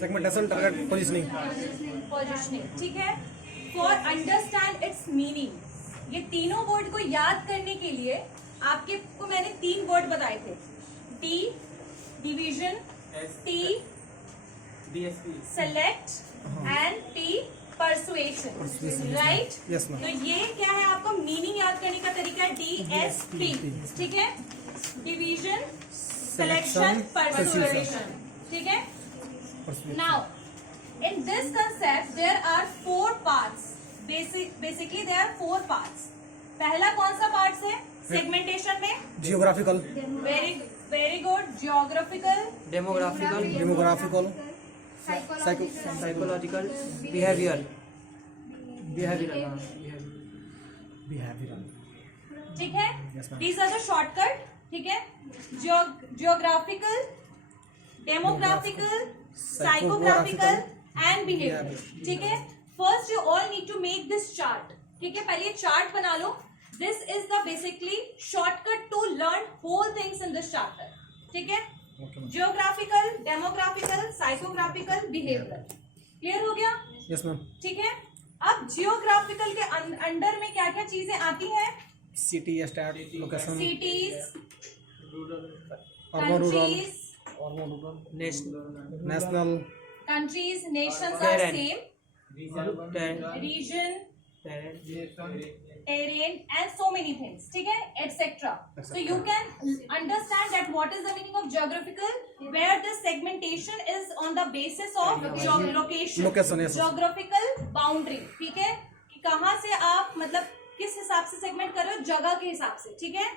Segmentation, target, positioning. Positioning, ठीक है। For understand it's meaning, ये तीनों वर्ड को याद करने के लिए आपके को मैंने 3 वर्ड बताए थे, D division, T select and P persuasion, right. Yes, ma'am. तो ये क्या है, आपको मीनिंग याद करने का तरीका है DSP, ठीक है। डिवीजन, सिलेक्शन, परसुएशन, ठीक है। Now in this concept there are 4 parts, basically there are 4 parts। पहला कौन सा पार्ट है सेगमेंटेशन में? Geographical, very good. Geographical, demographical, psychological, behavioural, ठीक है। Yes, ma'am. These are the shortcut, ठीक है। Geographical, demographical, psychographical and behaviour, ठीक है। First you all need to make this chart, ठीक है। पहले चार्ट बना लो। This is the basically shortcut to learn whole things in this charter, ठीक है। Geographical, demographical, psychographical, behavioural, clear हो गया? Yes ma'am. ठीक है। अब जियोग्राफिकल के अंडर में क्या क्या चीजें आती हैं? City, state, location, cities, urban, rural, countries, national, countries, nations are same, region, terrain and so many things, ठीक है, etc. So you can understand that what is the meaning of geographical, where the segmentation is on the basis of location, yes. geographical boundary, ठीक है, कि कहाँ से आप मतलब किस हिसाब से सेगमेंट कर रहे हो, जगह के हिसाब से, ठीक है।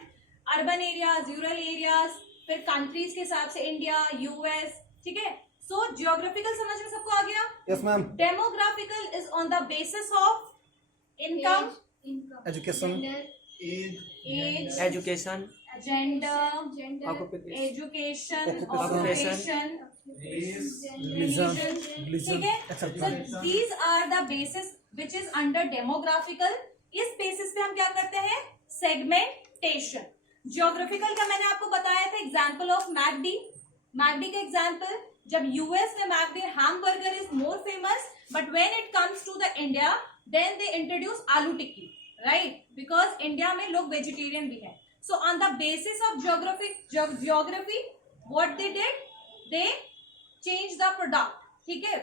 अर्बन एरियाज, रूरल एरियाज, फिर कंट्रीज के हिसाब से इंडिया, यूएस, ठीक है। सो जियोग्राफिकल समझ में सबको आ गया? Yes ma'am. Demographical is on the basis of income, education, age, education, gender, education, occupation, religion, ठीक है। So these are the basis which is under demographical. इस बेसिस पे हम क्या करते हैं? सेगमेंटेशन। जियोग्राफिकल का मैंने आपको बताया था एग्जाम्पल ऑफ मैकडी। मैकडी का एग्जाम्पल, जब यूएस में McD hamburger is more famous, but when it comes to the India then they introduce aloo tikki, right, because India में लोग वेजिटेरियन भी हैं। So on the basis of geography what they did, they change the product, ठीक है,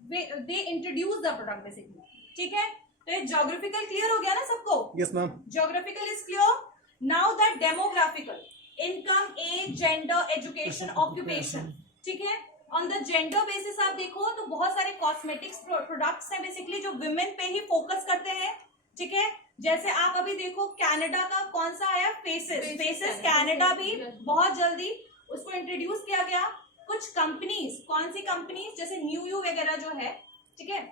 they introduce the product basically, ठीक है। तो ये जियोग्राफिकल क्लियर हो गया ना सबको? Yes ma'am. Geographical is clear. Now the demographical, income, age, gender, education, occupation, ठीक है। ऑन द जेंडर बेसिस आप देखो तो बहुत सारे कॉस्मेटिक्स प्रोडक्ट्स हैं बेसिकली जो विमेन पे ही फोकस करते हैं, ठीक है। जैसे आप अभी देखो कनाडा का कौन सा आया, फेसेस कनाडा भी बहुत जल्दी उसको इंट्रोड्यूस किया गया। कुछ कंपनीज, कौन सी कंपनीज, जैसे न्यू वगैरह जो है, ठीक है,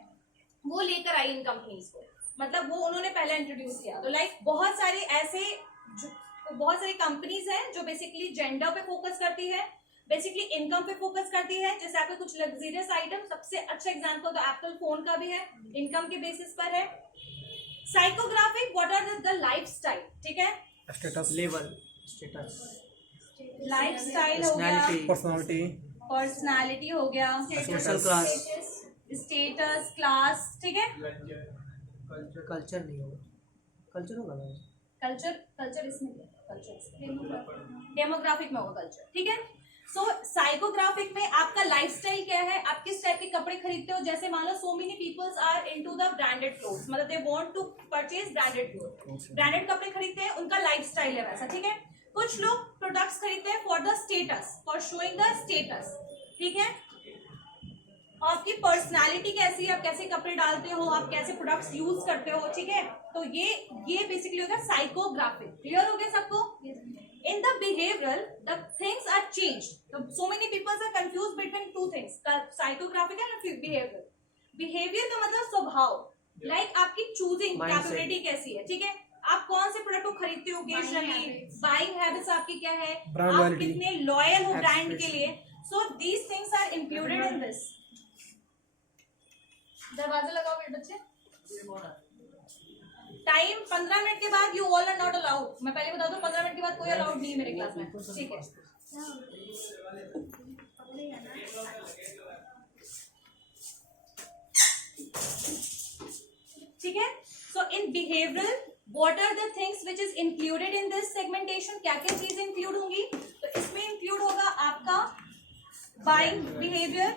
वो लेकर आई इन कंपनीज को, मतलब वो उन्होंने पहले इंट्रोड्यूस किया। तो लाइक बहुत सारे ऐसे बहुत सारी कंपनीज हैं जो बेसिकली जेंडर पे फोकस करती है, बेसिकली इनकम पे फोकस करती है। जैसे आपके कुछ लग्जरियस आइटम, सबसे अच्छा एग्जांपल तो एप्पल फोन का भी है, इनकम के बेसिस पर है। Psychographic, what are the lifestyle, ठीक है, स्टेटस, लेवल, स्टेटस, लाइफस्टाइल हो गया, पर्सनालिटी हो गया, सोशल क्लास, स्टेटस, क्लास, ठीक है। कल्चर नहीं होगा, कल्चर होगा ना, कल्चर इसमें डेमोग्राफिक में होगा कल्चर, ठीक है। सो साइकोग्राफिक में आपका लाइफस्टाइल क्या है, आप किस टाइप के कपड़े खरीदते हो। जैसे मान लो so many peoples are into the branded clothes, मतलब they want to purchase branded cloth, branded कपड़े खरीदते हैं, उनका लाइफस्टाइल है वैसा, ठीक है। कुछ लोग प्रोडक्ट्स खरीदते हैं for the status, for showing the status, ठीक है। आपकी पर्सनालिटी कैसी है, आप कैसे कपड़े डालते हो, आप कैसे प्रोडक्ट्स यूज करते हो, ठीक है। तो ये बेसिकली होगा साइकोग्राफिक। क्लियर हो गया सबको? In the behavioural the things are changed, so many peoples are confuse between two things, psychographical and behaviour. Behaviour का मतलब स्वभाव, लाइक आपकी चूजिंग कैपेबिलिटी कैसी है, ठीक है। आप कौन से प्रोडक्ट को खरीदते हो ओकेजनली, बाइंग हैबिट्स आपकी क्या है, आप कितने लॉयल हो ब्रांड के लिए। So these things are included in this. दरवाजा लगाओ मेरे बच्चे। टाइम 15 मिनट के बाद you all are not allowed. मैं पहले बता दूं 15 मिनट के बाद कोई अलाउड नहीं है मेरे क्लास में, ठीक है। ठीक है. So in behavioural what are the things which is included in this segmentation, क्या क्या चीज इंक्लूड होंगी? तो इसमें इंक्लूड होगा आपका बाइंग बिहेवियर,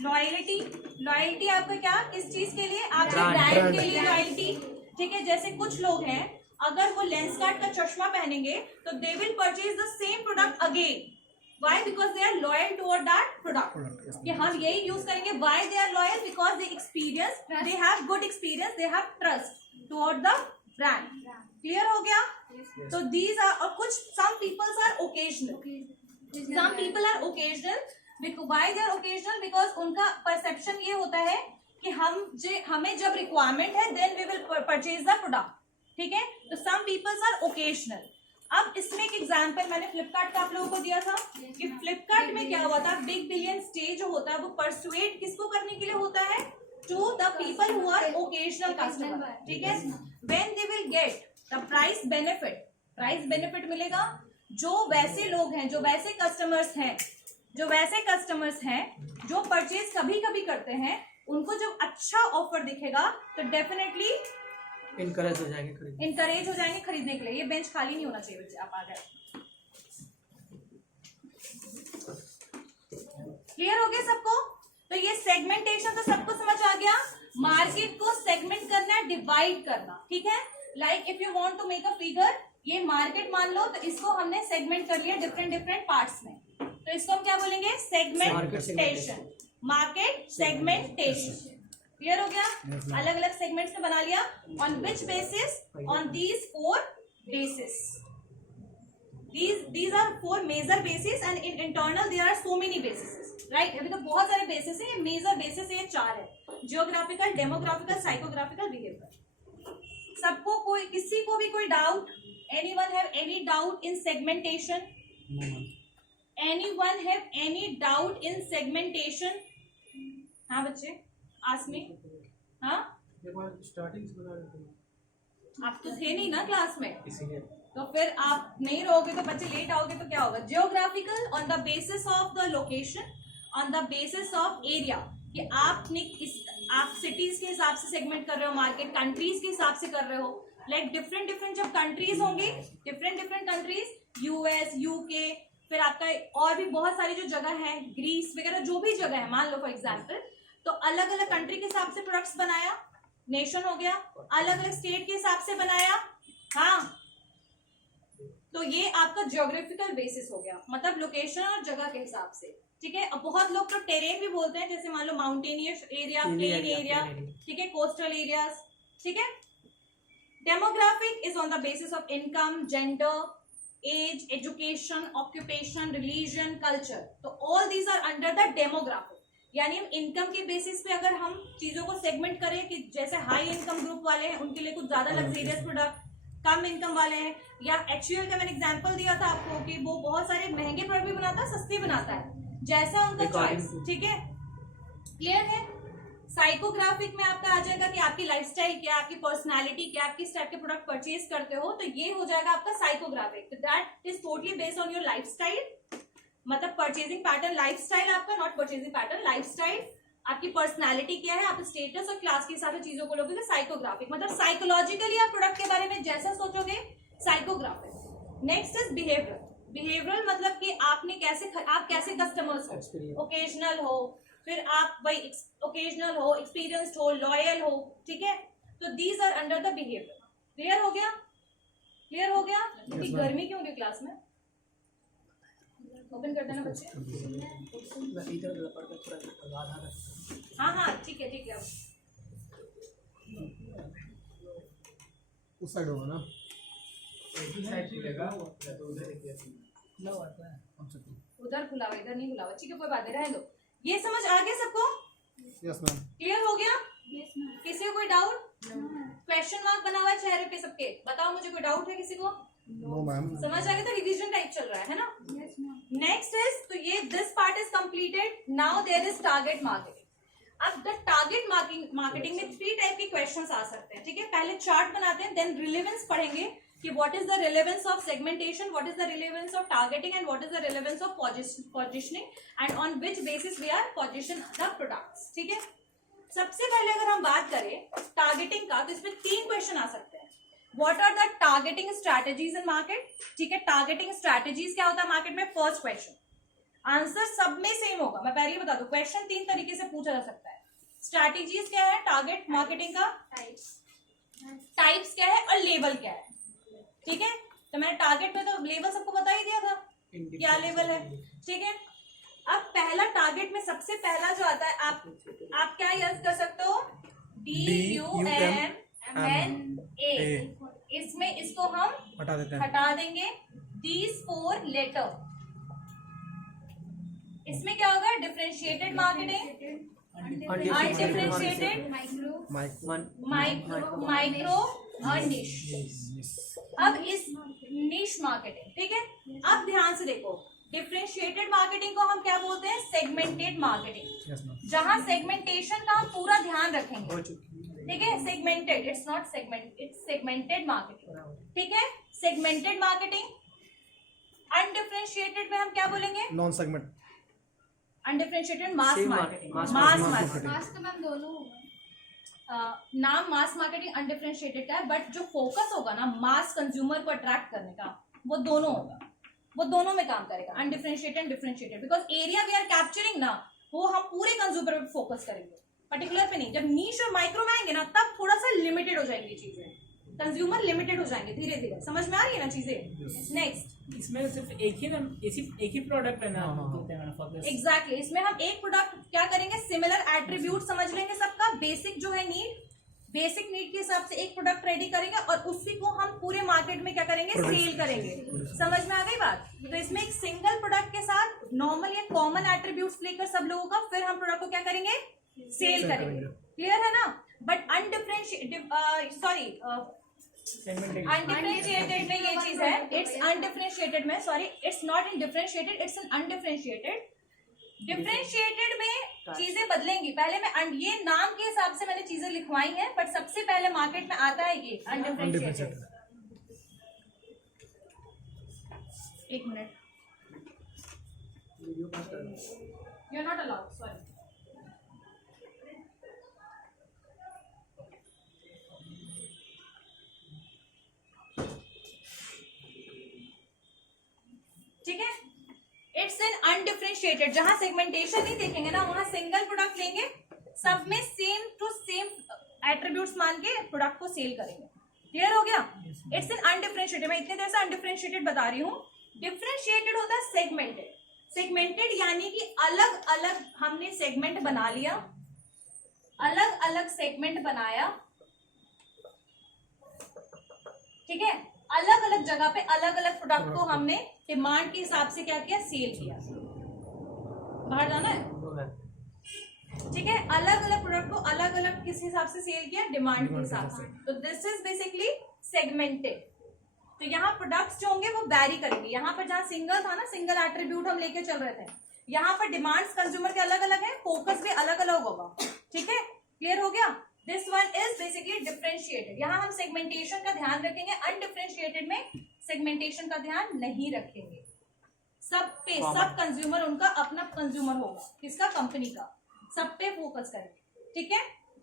लॉयल्टी. लॉयल्टी आपका क्या, किस चीज के लिए? आपके ब्रांड के लिए लॉयल्टी. ठीक है, जैसे कुछ लोग हैं अगर वो लेंसकार्ट का चश्मा पहनेंगे तो they will purchase the same product again. Why? Because they are loyal toward that product. कि हम यही यूज करेंगे. Why they are loyal? Because they experience, they have good experience, they have trust toward the brand. Clear हो गया? So these are, और कुछ some people are occasional. Some people are occasional. Why they are occasional? Because उनका perception ये होता है कि हमें जब requirement है then we will purchase the product. ठीक है, तो some people are occasional. अब इसमें एक एग्जाम्पल मैंने फ्लिपकार्ट का आप लोगों को दिया था कि फ्लिपकार्ट में क्या हुआ था, बिग बिलियन डे जो होता है वो परसुएट किसको करने के लिए होता है? To the people who are occasional customer. ठीक है, when they will get the price benefit, price benefit मिलेगा. जो वैसे लोग हैं, जो वैसे कस्टमर्स हैं, जो वैसे कस्टमर्स हैं जो परचेज कभी कभी करते हैं, उनको जब अच्छा ऑफर दिखेगा तो डेफिनेटली इनकरेज हो जाएंगे खरीदने के लिए. ये बेंच खाली नहीं होना चाहिए बच्चे, आप आ गए. क्लियर हो गया सबको? तो ये सेगमेंटेशन तो सबको समझ आ गया. मार्केट को सेगमेंट करना है, डिवाइड करना. ठीक है, like if you want to make a figure, ये मार्केट मान लो, तो इसको हमने सेगमेंट कर लिया डिफरेंट डिफरेंट पार्ट्स में. तो इसको हम क्या बोलेंगे? सेगमेंटेशन. Market segmentation. क्लियर हो गया? अलग अलग सेगमेंट्स में बना लिया. On which basis? On these 4 basis. these are 4 major basis and in internal there are so many basis. Right, अभी तो बहुत सारे बेसिस है. ये मेजर बेसिस है, ये 4 है. Geographical, demographical, psychographical, behaviour. सबको कोई, किसी को भी कोई doubt? Anyone have any doubt in segmentation? Anyone have any doubt in segmentation? हाँ बच्चे, आसमी. हाँ, आप तो थे नहीं ना क्लास में, तो फिर आप नहीं रहोगे तो बच्चे लेट आओगे तो क्या होगा? Geographical on the basis of the location, on the basis of area, कि आपने आप सिटीज के हिसाब से सेगमेंट कर रहे हो, मार्केट कंट्रीज के हिसाब से कर रहे हो. लाइक डिफरेंट डिफरेंट जब कंट्रीज होंगी, different different countries, US, UK, फिर आपका और भी बहुत सारी जो जगह है, ग्रीस वगैरह, जो भी जगह है मान लो फॉर एग्जाम्पल, तो अलग अलग कंट्री के हिसाब से प्रोडक्ट्स बनाया, नेशन हो गया. अलग अलग स्टेट के हिसाब से बनाया. हाँ, तो ये आपका ज्योग्राफिकल बेसिस हो गया, मतलब लोकेशन और जगह के हिसाब से. ठीक है, अब बहुत लोग तो टेरेन भी बोलते हैं, जैसे मान लो माउंटेनियस एरिया, प्लेन एरिया. ठीक है, कोस्टल एरियाज. ठीक है. Demographic is on the basis of income, gender, age, education, occupation, religion, culture. तो all these are under the demographic. यानी हम इनकम के बेसिस पे अगर हम चीजों को सेगमेंट करें कि जैसे हाई इनकम ग्रुप वाले हैं उनके लिए कुछ ज्यादा लग्जरियस प्रोडक्ट, कम इनकम वाले हैं, या एक्चुअल का मैंने एग्जांपल दिया था आपको कि वो बहुत सारे महंगे प्रोडक्ट भी बनाता है, सस्ते बनाता है, जैसा उनका चॉइस. ठीक है, क्लियर है? साइकोग्राफिक में आपका आ जाएगा कि आपकी लाइफस्टाइल क्या, आपकी पर्सनालिटी क्या, आप किस टाइप के प्रोडक्ट परचेज करते हो, तो ये हो जाएगा आपका psychographic. That is totally based on your lifestyle, मतलब परचेजिंग पैटर्न, लाइफस्टाइल आपका, नॉट परचेजिंग पैटर्न, लाइफस्टाइल. आपकी पर्सनालिटी क्या है, आप स्टेटस और क्लास के हिसाब से चीजों को लोगे. साइकोग्राफिक मतलब साइकोलॉजिकली आप प्रोडक्ट के बारे में जैसा सोचोगे, psychographic. Next is behaviour. Behaviour मतलब कि आपने आप कैसे कस्टमर्स हो, ओकेजनल हो, फिर आप वही ओकेजनल हो, एक्सपीरियंस्ड हो, लॉयल हो. ठीक है, तो these are under the behaviour. Clear हो गया? क्लियर हो गया? इतनी गर्मी क्यों होगी क्लास में? ओपन कर देना बच्चे. हाँ हाँ, ठीक है ठीक है. उस साइड होगा ना, उधर खुला हुआ, इधर नहीं खुला हुआ. ठीक है, कोई बात नहीं, रहने दो. ये समझ आ गया सबको? Yes ma'am. क्लियर हो गया? किसी को कोई डाउट? क्वेश्चन मार्क बना हुआ है चेहरे पे सबके, बताओ मुझे, कोई डाउट है किसी को? No ma'am. समझ आ गया? तो रिवीजन टाइप चल रहा है ना? नेक्स्ट इज, तो ये this part is completed. Now there is target marketing. अब द टारगेट मार्केटिंग में 3 टाइप के क्वेश्चंस आ सकते हैं. ठीक है, पहले चार्ट बनाते हैं, देन रिलेवेंस पढ़ेंगे कि what is the relevance of segmentation, what is the relevance of targeting and what is the relevance of positioning and on which basis we are position the products. ठीक है, सबसे पहले अगर हम बात करें टारगेटिंग का, तो इसमें 3 क्वेश्चन आ सकते हैं। What are the targeting strategies in market. ठीक है, टारगेटिंग स्ट्रैटेजीज क्या होता है मार्केट में, फर्स्ट क्वेश्चन। आंसर सब में सेम होगा, मैं पहले ही बता दूं, क्वेश्चन 3 तरीके से पूछा जा सकता है। स्ट्रैटेजीज क्या है टारगेट मार्केटिंग का, टाइप्स क्या है और लेवल क्या है। ठीक है, तो मैंने टारगेट में तो लेवल सबको बता ही दिया था क्या लेवल है। ठीक है, अब पहला टारगेट में सबसे पहला जो आता है, आप क्या यूज कर सकते हो, DUMNA। इसमें इसको हम हटा देंगे, these 4 लेटर। इसमें क्या होगा, डिफरेंशिएटेड मार्केटिंग, अनडिफरेंशिएटेड, माइक्रो और निश। अब इस निश मार्केटिंग, ठीक है, अब ध्यान से देखो, डिफरेंशिएटेड मार्केटिंग को हम क्या बोलते हैं, सेगमेंटेड मार्केटिंग, जहां सेगमेंटेशन का हम पूरा ध्यान रखेंगे। ठीक है, segmented, it's not segment, it's segmented marketing. ठीक है, सेगमेंटेड मार्केटिंग। अनडिफरेंशिएटेड में हम क्या बोलेंगे, नॉन सेगमेंट। अनडिफरेंशिएटेड मास मार्केटिंग, मास तो मैम दोनों नाम मास मार्केटिंग अनडिफरेंशिएटेड का है, बट जो फोकस होगा ना मास कंज्यूमर को अट्रैक्ट करने का, वो दोनों होगा, वो दोनों में काम करेगा, undifferentiated and differentiated. Because area we are capturing ना, वो हम पूरे कंज्यूमर पे फोकस करेंगे, पर्टिकुलर पे नहीं। जब नीश और माइक्रो में आएंगे ना, तब थोड़ा सा लिमिटेड हो जाएंगी चीजें, कंज्यूमर लिमिटेड हो जाएंगे धीरे धीरे। समझ में आ रही है ना चीजें। नेक्स्ट, इसमें सिर्फ एक ही प्रोडक्ट है ना, एग्जैक्टली, इसमें हम एक प्रोडक्ट क्या करेंगे, सिमिलर एट्रीब्यूट समझ लेंगे सबका, बेसिक जो है नीड, बेसिक नीड के हिसाब से एक प्रोडक्ट रेडी करेंगे और उसी को हम पूरे मार्केट में क्या करेंगे, सेल करेंगे। समझ में आ गई बात। तो इसमें एक सिंगल प्रोडक्ट के साथ नॉर्मल या कॉमन एट्रीब्यूट्स लेकर सब लोगों का, फिर हम प्रोडक्ट को क्या करेंगे, सेल करेंगे। क्लियर है ना। बट अनडिफरेंशिएटेड में ये चीज है, इट्स अनडिफरेंशिएटेड में, sorry it's not in differentiated, it's in undifferentiated. Differentiated में चीजें बदलेंगी। पहले मैं ये नाम के हिसाब से मैंने चीजें लिखवाई हैं, बट सबसे पहले मार्केट में आता है ये अनडिफरेंशिएटेड। एक मिनट, you are not allowed, sorry. ठीक है, इट्स एन अनडिफरेंशिएटेड, जहां सेगमेंटेशन नहीं देखेंगे ना, वहां सिंगल प्रोडक्ट लेंगे, सब में सेम टू सेम एट्रीब्यूट्स मान के प्रोडक्ट को सेल करेंगे। क्लियर हो गया। इट्स एन अनडिफरेंशिएटेड, मैं इतने देर से अनडिफरेंशिएटेड बता रही हूँ। डिफरेंशिएटेड होता है सेगमेंटेड। सेगमेंटेड यानी कि अलग अलग हमने सेगमेंट बना लिया, अलग अलग सेगमेंट बनाया, ठीक है, अलग अलग जगह पे अलग अलग प्रोडक्ट को हमने डिमांड के हिसाब से क्या किया, सेल किया। बाहर जाना है, ठीक है, अलग अलग प्रोडक्ट को अलग अलग किस हिसाब से सेल किया, डिमांड के हिसाब से। तो दिस इज बेसिकली सेगमेंटेड। तो यहाँ प्रोडक्ट्स जो होंगे वो वैरी करेंगे। यहाँ पर जहाँ सिंगल था ना, सिंगल एट्रीब्यूट हम लेके चल रहे थे, यहाँ पर डिमांड्स कंज्यूमर के अलग अलग है, फोकस भी अलग अलग होगा। ठीक है, क्लियर हो गया। This one is basically differentiated. यहाँ हम सेगमेंटेशन का ध्यान रखेंगे, अनडिफरेंशिएटेड में सेगमेंटेशन का ध्यान नहीं रखेंगे। सब पे सब कंज्यूमर उनका अपना कंज्यूमर होगा, किसका, कंपनी का, सब पे फोकस करेंगे। ठीक है,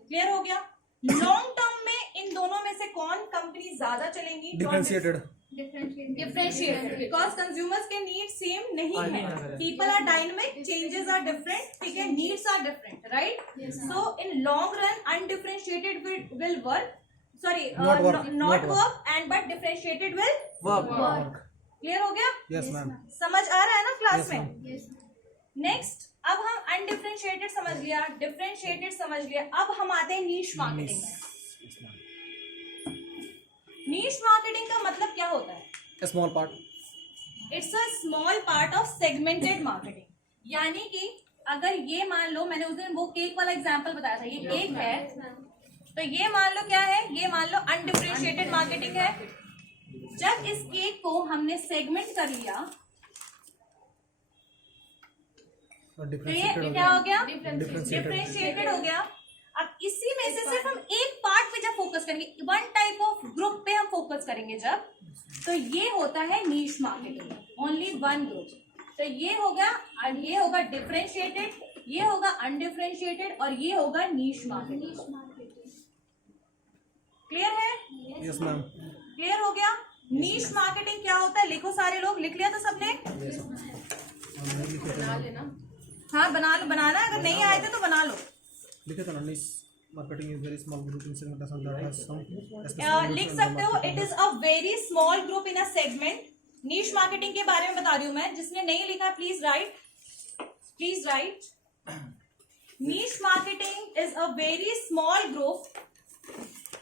क्लियर हो गया। लॉन्ग टर्म में इन दोनों में से कौन कंपनी ज्यादा चलेंगी, डिफरेंशिएटेड। डिफरेंशिएटेड बिकॉज कंज्यूमर्स के नीड सेम नहीं है, people are dynamic, changes are different, ठीक है, needs are different, right. So in long run undifferentiated will work, sorry not work, and but differentiated will work. Clear हो गया। Yes ma'am, समझ आ रहा है ना क्लास में। नेक्स्ट, अब हम अनडिफरेंशिएटेड समझ लिया, डिफरेंशिएटेड समझ लिया, अब हम आते हैं नीश मार्केटिंग में। नीश मार्केटिंग का मतलब क्या होता है, small part, it's a small part of segmented marketing. यानी कि अगर ये मान लो, मैंने उस दिन वो केक वाला एग्जांपल बताया था, ये केक है, तो ये मान लो क्या है, ये मान लो अनडिफरेंशिएटेड मार्केटिंग है। जब इस केक को हमने सेगमेंट कर लिया, तो ये क्या हो गया, डिफरेंशिएटेड हो गया। अब इसी में से सिर्फ हम एक पार्ट पे जब फोकस करेंगे, वन टाइप ऑफ ग्रुप पे हम फोकस करेंगे जब, तो ये होता है niche marketing, only one group. तो ये होगा और ये होगा डिफरेंशिएटेड, ये होगा अनडिफरेंशिएटेड और ये होगा नीश मार्केटिंग। क्लियर है? Yes ma'am. क्लियर हो गया? नीश मार्केटिंग क्या होता है? लिखो सारे लोग, लिख लिया था सबने? बना लेना। हाँ बना लो, बनाना है, अगर नहीं आए थे तो बना लो। लिखे था ना, niche marketing is very small group in segmentation that has some लिख सकते हो, it is a very small group in a segment. Niche marketing के बारे में बता रही हूं मैं, जिसने नहीं लिखा please right, please right. Niche marketing is a very small group,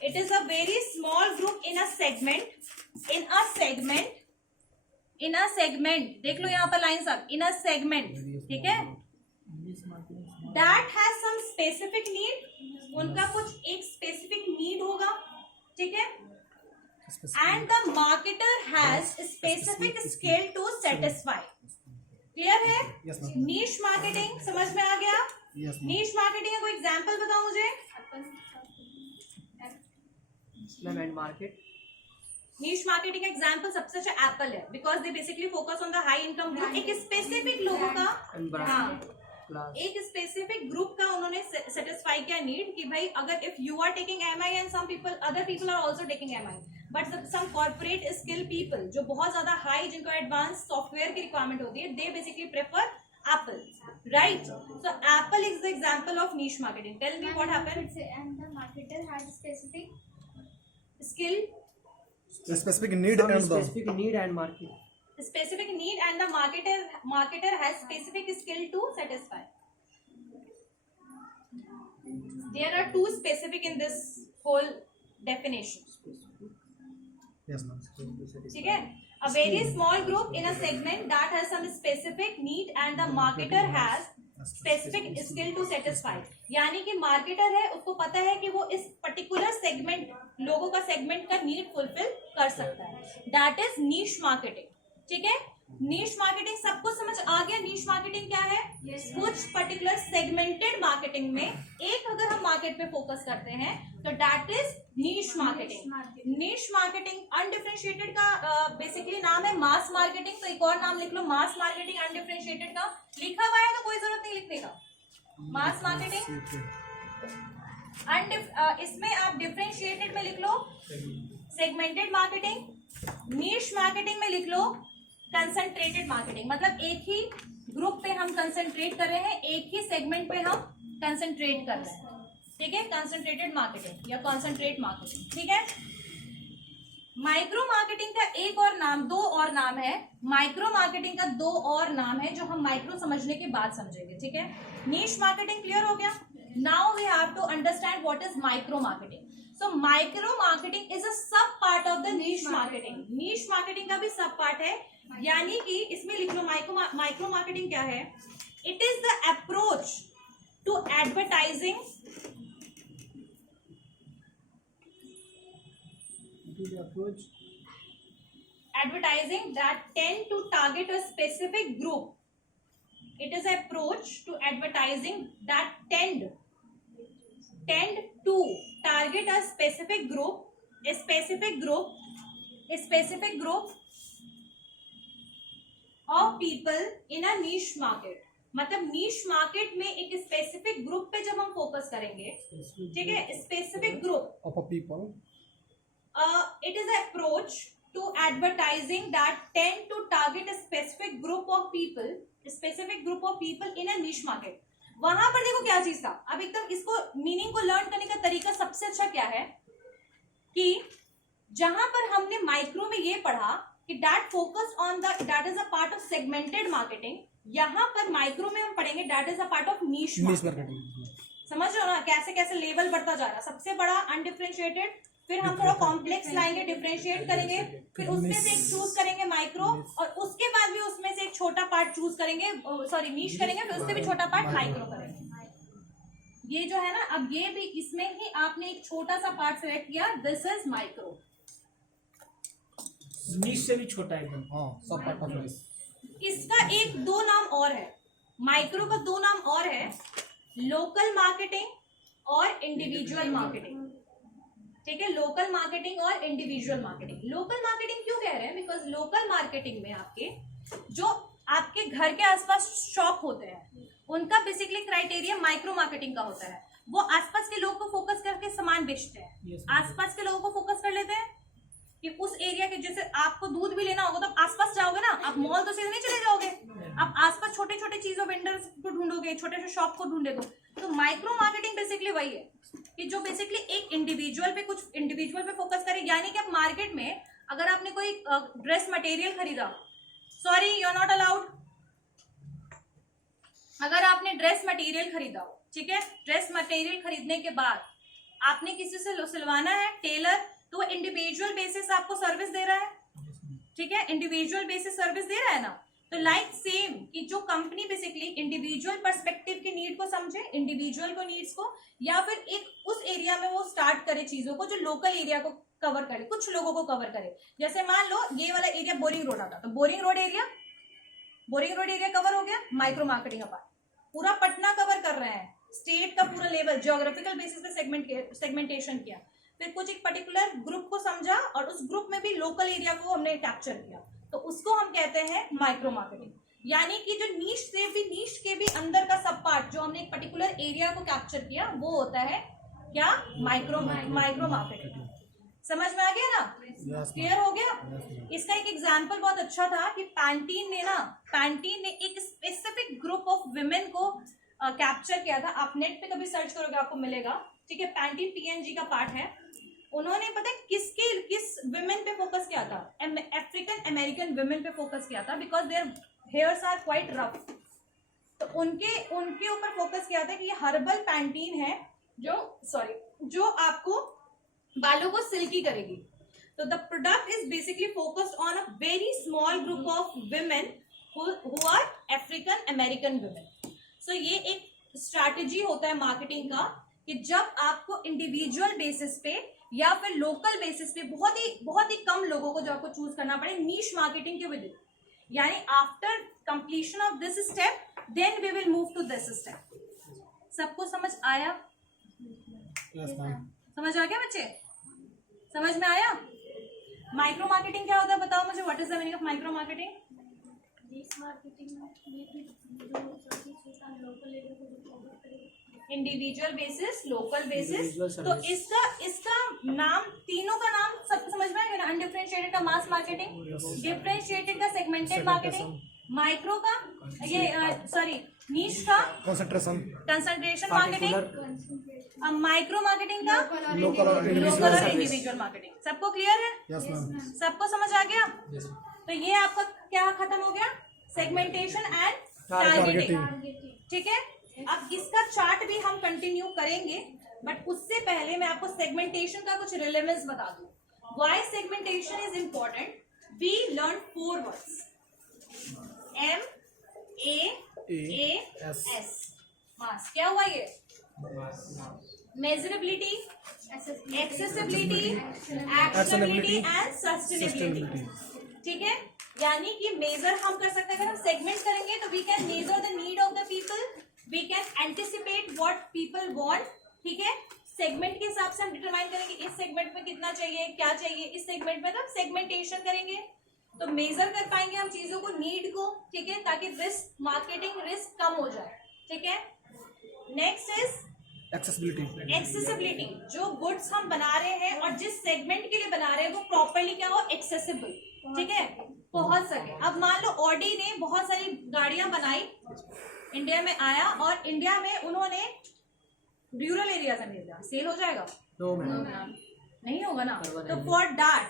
it is a very small group in a segment, देख लो यहाँ पर लाइन सब, in a segment, ठीक है, that has some specific need, उनका कुछ एक specific need होगा, ठीक है, and the marketer has specific skill to satisfy। Clear है? Yes, ma'am. नीश मार्केटिंग समझ में आ गया? Yes, ma'am. नीश मार्केटिंग का कोई एग्जाम्पल बताओ मुझे। And market. नीश मार्केटिंग का एग्जांपल सबसे अच्छा एप्पल है, because they basically focus on the high income group. एक स्पेसिफिक लोगों का, हाँ, एक स्पेसिफिक ग्रुप का उन्होंने सेटिस्फाई किया नीड कि भाई अगर if you are taking MI and some people other people are also taking MI, but some corporate skill people जो बहुत ज्यादा हाई, जिनको एडवांस सॉफ्टवेयर की रिक्वायरमेंट होती है, they basically prefer Apple, right? So Apple is the example of niche marketing. Tell me what happened. And the marketer has specific skill, specific need and the specific need and market. specific need and the marketer has specific skill to satisfy. There are two specific in this whole definition. yes ma'am. ठीक है? A very small group in a segment that has some specific need and the marketer has specific skill to satisfy, यानी कि marketer है, उसको पता है कि वो इस पर्टिकुलर सेगमेंट, लोगों का सेगमेंट का नीड फुलफिल कर सकता है। दैट इज नीश मार्केटिंग, ठीक है? नीश मार्केटिंग सबको समझ आ गया? नीश मार्केटिंग क्या है? कुछ पर्टिकुलर सेगमेंटेड मार्केटिंग में एक अगर हम मार्केट पे फोकस करते हैं तो that is niche marketing. Niche marketing undifferentiated का बेसिकली नाम है मास मार्केटिंग। तो एक और नाम लिख लो, मास मार्केटिंग अनडिफरेंशिएटेड का। लिखा हुआ है तो कोई जरूरत नहीं लिखने का। मास मार्केटिंग इसमें आप डिफरेंशिएटेड में लिख लो सेगमेंटेड मार्केटिंग, नीश मार्केटिंग में लिख लो कंसंट्रेटेड मार्केटिंग। मतलब एक ही ग्रुप पे हम कंसंट्रेट कर रहे हैं, एक ही सेगमेंट पे हम कंसंट्रेट कर रहे हैं, ठीक है? कंसंट्रेटेड मार्केटिंग या कॉन्सेंट्रेट मार्केटिंग, ठीक है? माइक्रो मार्केटिंग का एक और नाम, दो और नाम है। माइक्रो मार्केटिंग का दो और नाम है जो हम माइक्रो समझने के बाद समझेंगे, ठीक है? नीश मार्केटिंग क्लियर हो गया? Now we have to understand what is micro marketing. So micro marketing is a sub part of the niche marketing. Niche marketing का भी सब पार्ट है, यानी कि इसमें लिख लो माइक्रो मार्केटिंग क्या है? It is the approach to advertising, advertising that tend to target a specific group. It is an approach to advertising that tend to target a specific group of people in a niche market. मतलब niche market में एक specific group पे जब हम focus करेंगे, ठीक है, specific group of a people, it is an approach to advertising that tend to target a specific group of people in a niche market. वहां पर देखो क्या चीज था। अब एकदम इसको मीनिंग को लर्न करने का तरीका सबसे अच्छा क्या है कि जहां पर हमने माइक्रो में ये पढ़ा कि that focus on the that is a part of segmented marketing, यहाँ पर माइक्रो में हम पढ़ेंगे that is a part of niche marketing. समझ रहे हो ना कैसे कैसे लेवल बढ़ता जा रहा है? सबसे बड़ा अनडिफरेंशिएटेड, फिर हम थोड़ा कॉम्प्लेक्स लाएंगे, डिफरेंशिएट करेंगे, फिर उसमें से एक चूज करेंगे माइक्रो, और उसके बाद भी उसमें से एक छोटा पार्ट चूज करेंगे, सॉरी नीश करेंगे, फिर उससे भी छोटा पार्ट माइक्रो करेंगे। ये जो है ना, अब ये भी इसमें ही आपने एक छोटा सा पार्ट सिलेक्ट किया, दिस इज माइक्रो। नीश से भी छोटा एकदम। हाँ, सब पार्ट ऑफ नीश। इसका एक दो नाम और है, माइक्रो का दो नाम और है, लोकल मार्केटिंग और इंडिविजुअल मार्केटिंग। ठीक है, लोकल मार्केटिंग और इंडिविजुअल मार्केटिंग। लोकल मार्केटिंग क्यों कह रहे हैं? बिकॉज लोकल मार्केटिंग में आपके जो आपके घर के आसपास शॉप होते हैं उनका बेसिकली क्राइटेरिया माइक्रो मार्केटिंग का होता है। वो आसपास के लोगों को फोकस करके सामान बेचते हैं। आसपास के लोगों को फोकस कर लेते हैं कि उस एरिया के, जैसे आपको दूध भी लेना होगा तो आप आसपास जाओगे ना, आप मॉल तो सीधे नहीं चले जाओगे, आप आसपास छोटे छोटे चीजों वेंडर्स को ढूंढोगे, छोटे छोटे शॉप को ढूंढोगे। तो माइक्रो मार्केटिंग बेसिकली वही है कि जो बेसिकली एक इंडिविजुअल पे, कुछ इंडिविजुअल पे फोकस करे। यानी कि आप मार्केट में अगर आपने कोई ड्रेस मटेरियल खरीदा, sorry you are not allowed, अगर आपने ड्रेस मटेरियल खरीदा, ठीक है, ड्रेस मटेरियल खरीदने के बाद आपने किसी से सिलवाना है, टेलर, तो वो इंडिविजुअल बेसिस आपको सर्विस दे रहा है, ठीक है, इंडिविजुअल बेसिस सर्विस दे रहा है ना। तो लाइक सेम कि जो कंपनी बेसिकली इंडिविजुअल पर्सपेक्टिव की नीड को समझे, इंडिविजुअल को नीड्स को, या फिर एक उस एरिया में वो स्टार्ट करे चीजों को जो लोकल एरिया को कवर करे, कुछ लोगों को कवर करे। जैसे मान लो ये वाला एरिया बोरिंग रोड आता, तो बोरिंग रोड एरिया कवर हो गया, माइक्रो मार्केटिंग अपार्ट। पूरा पटना कवर कर रहे हैं, स्टेट का पूरा लेवल ज्योग्राफिकल बेसिस पे सेगमेंटेशन किया, फिर कुछ एक पर्टिकुलर ग्रुप को समझा और उस ग्रुप में भी लोकल एरिया को हमने कैप्चर किया, तो उसको हम कहते हैं माइक्रो मार्केटिंग। यानी कि जो नीश के भी अंदर का सब पार्ट जो हमने एक पर्टिकुलर एरिया को कैप्चर किया वो होता है क्या? Micro marketing. समझ में आ गया ना? क्लियर हो गया? इसका एक एग्जांपल बहुत अच्छा था कि पैंटीन ने एक स्पेसिफिक ग्रुप ऑफ विमेन को कैप्चर किया था। आप नेट पे कभी सर्च करोगे आपको मिलेगा, ठीक है, पैंटीन पीएनजी का पार्ट है। उन्होंने पता है किस विमेन पे फोकस किया था? अफ्रीकन अमेरिकन विमेन पे फोकस किया था, because their hairs are quite rough. तो उनके ऊपर फोकस किया था कि ये हर्बल पैंटीन है जो आपको बालों को सिल्की करेगी। तो the product is basically focused on a very small group of women who are African American women. So ये एक स्ट्रैटेजी होता है मार्केटिंग का कि जब आपको इंडिविजुअल बेसिस पे या फिर लोकल बेसिस पे बहुत ही कम लोगों को जो आपको चूज करना पड़े नीश मार्केटिंग के विद, यानी after completion of this step then we will move to this step. सबको समझ आया? समझ आ गया बच्चे? समझ में आया? माइक्रो मार्केटिंग क्या होता है बताओ मुझे, what is the meaning of micro marketing? Individual basis, local basis. तो इसका नाम, तीनों का नाम सबको समझ में आएगा ना? अनडिफरेंशिएटेड का मास मार्केटिंग, डिफरेंशिएटेड का सेगमेंटेड मार्केटिंग, माइक्रो का नीश का कंसंट्रेशन मार्केटिंग, माइक्रो मार्केटिंग का लोकल और इंडिविजुअल मार्केटिंग। सबको क्लियर है? Yes ma'am. सबको समझ आ गया? तो ये आपका क्या खत्म हो गया? Segmentation and targeting. ठीक है, अब इसका चार्ट भी हम कंटिन्यू करेंगे, बट उससे पहले मैं आपको सेगमेंटेशन का कुछ रिलेवेंस बता दूं। Why segmentation is important? We learn 4 words, MAS, MAS. क्या हुआ ये? Measurability, accessibility, actionability and sustainability. ठीक है, यानी कि मेजर हम कर सकते हैं। अगर हम सेगमेंट करेंगे तो we can measure the need of the people, we can anticipate what people want. ठीक है, सेगमेंट के हिसाब से हम डिटरमाइन करेंगे इस सेगमेंट में कितना चाहिए, क्या चाहिए इस सेगमेंट में, तो सेगमेंटेशन करेंगे तो मेजर कर पाएंगे हम चीजों को, नीड को। ठीक है, ताकि रिस्क, मार्केटिंग रिस्क कम हो जाए। ठीक है, नेक्स्ट इज एक्सेसिबिलिटी। जो गुड्स हम बना रहे हैं और जिस सेगमेंट के लिए बना रहे हैं वो प्रॉपरली क्या हो? एक्सेसिबल, ठीक है, पहुंच सके। अब मान लो ऑडी ने बहुत सारी गाड़ियां बनाई, इंडिया में आया और इंडिया में उन्होंने रूरल एरिया में भेजा, सेल हो जाएगा? नहीं होगा ना। तो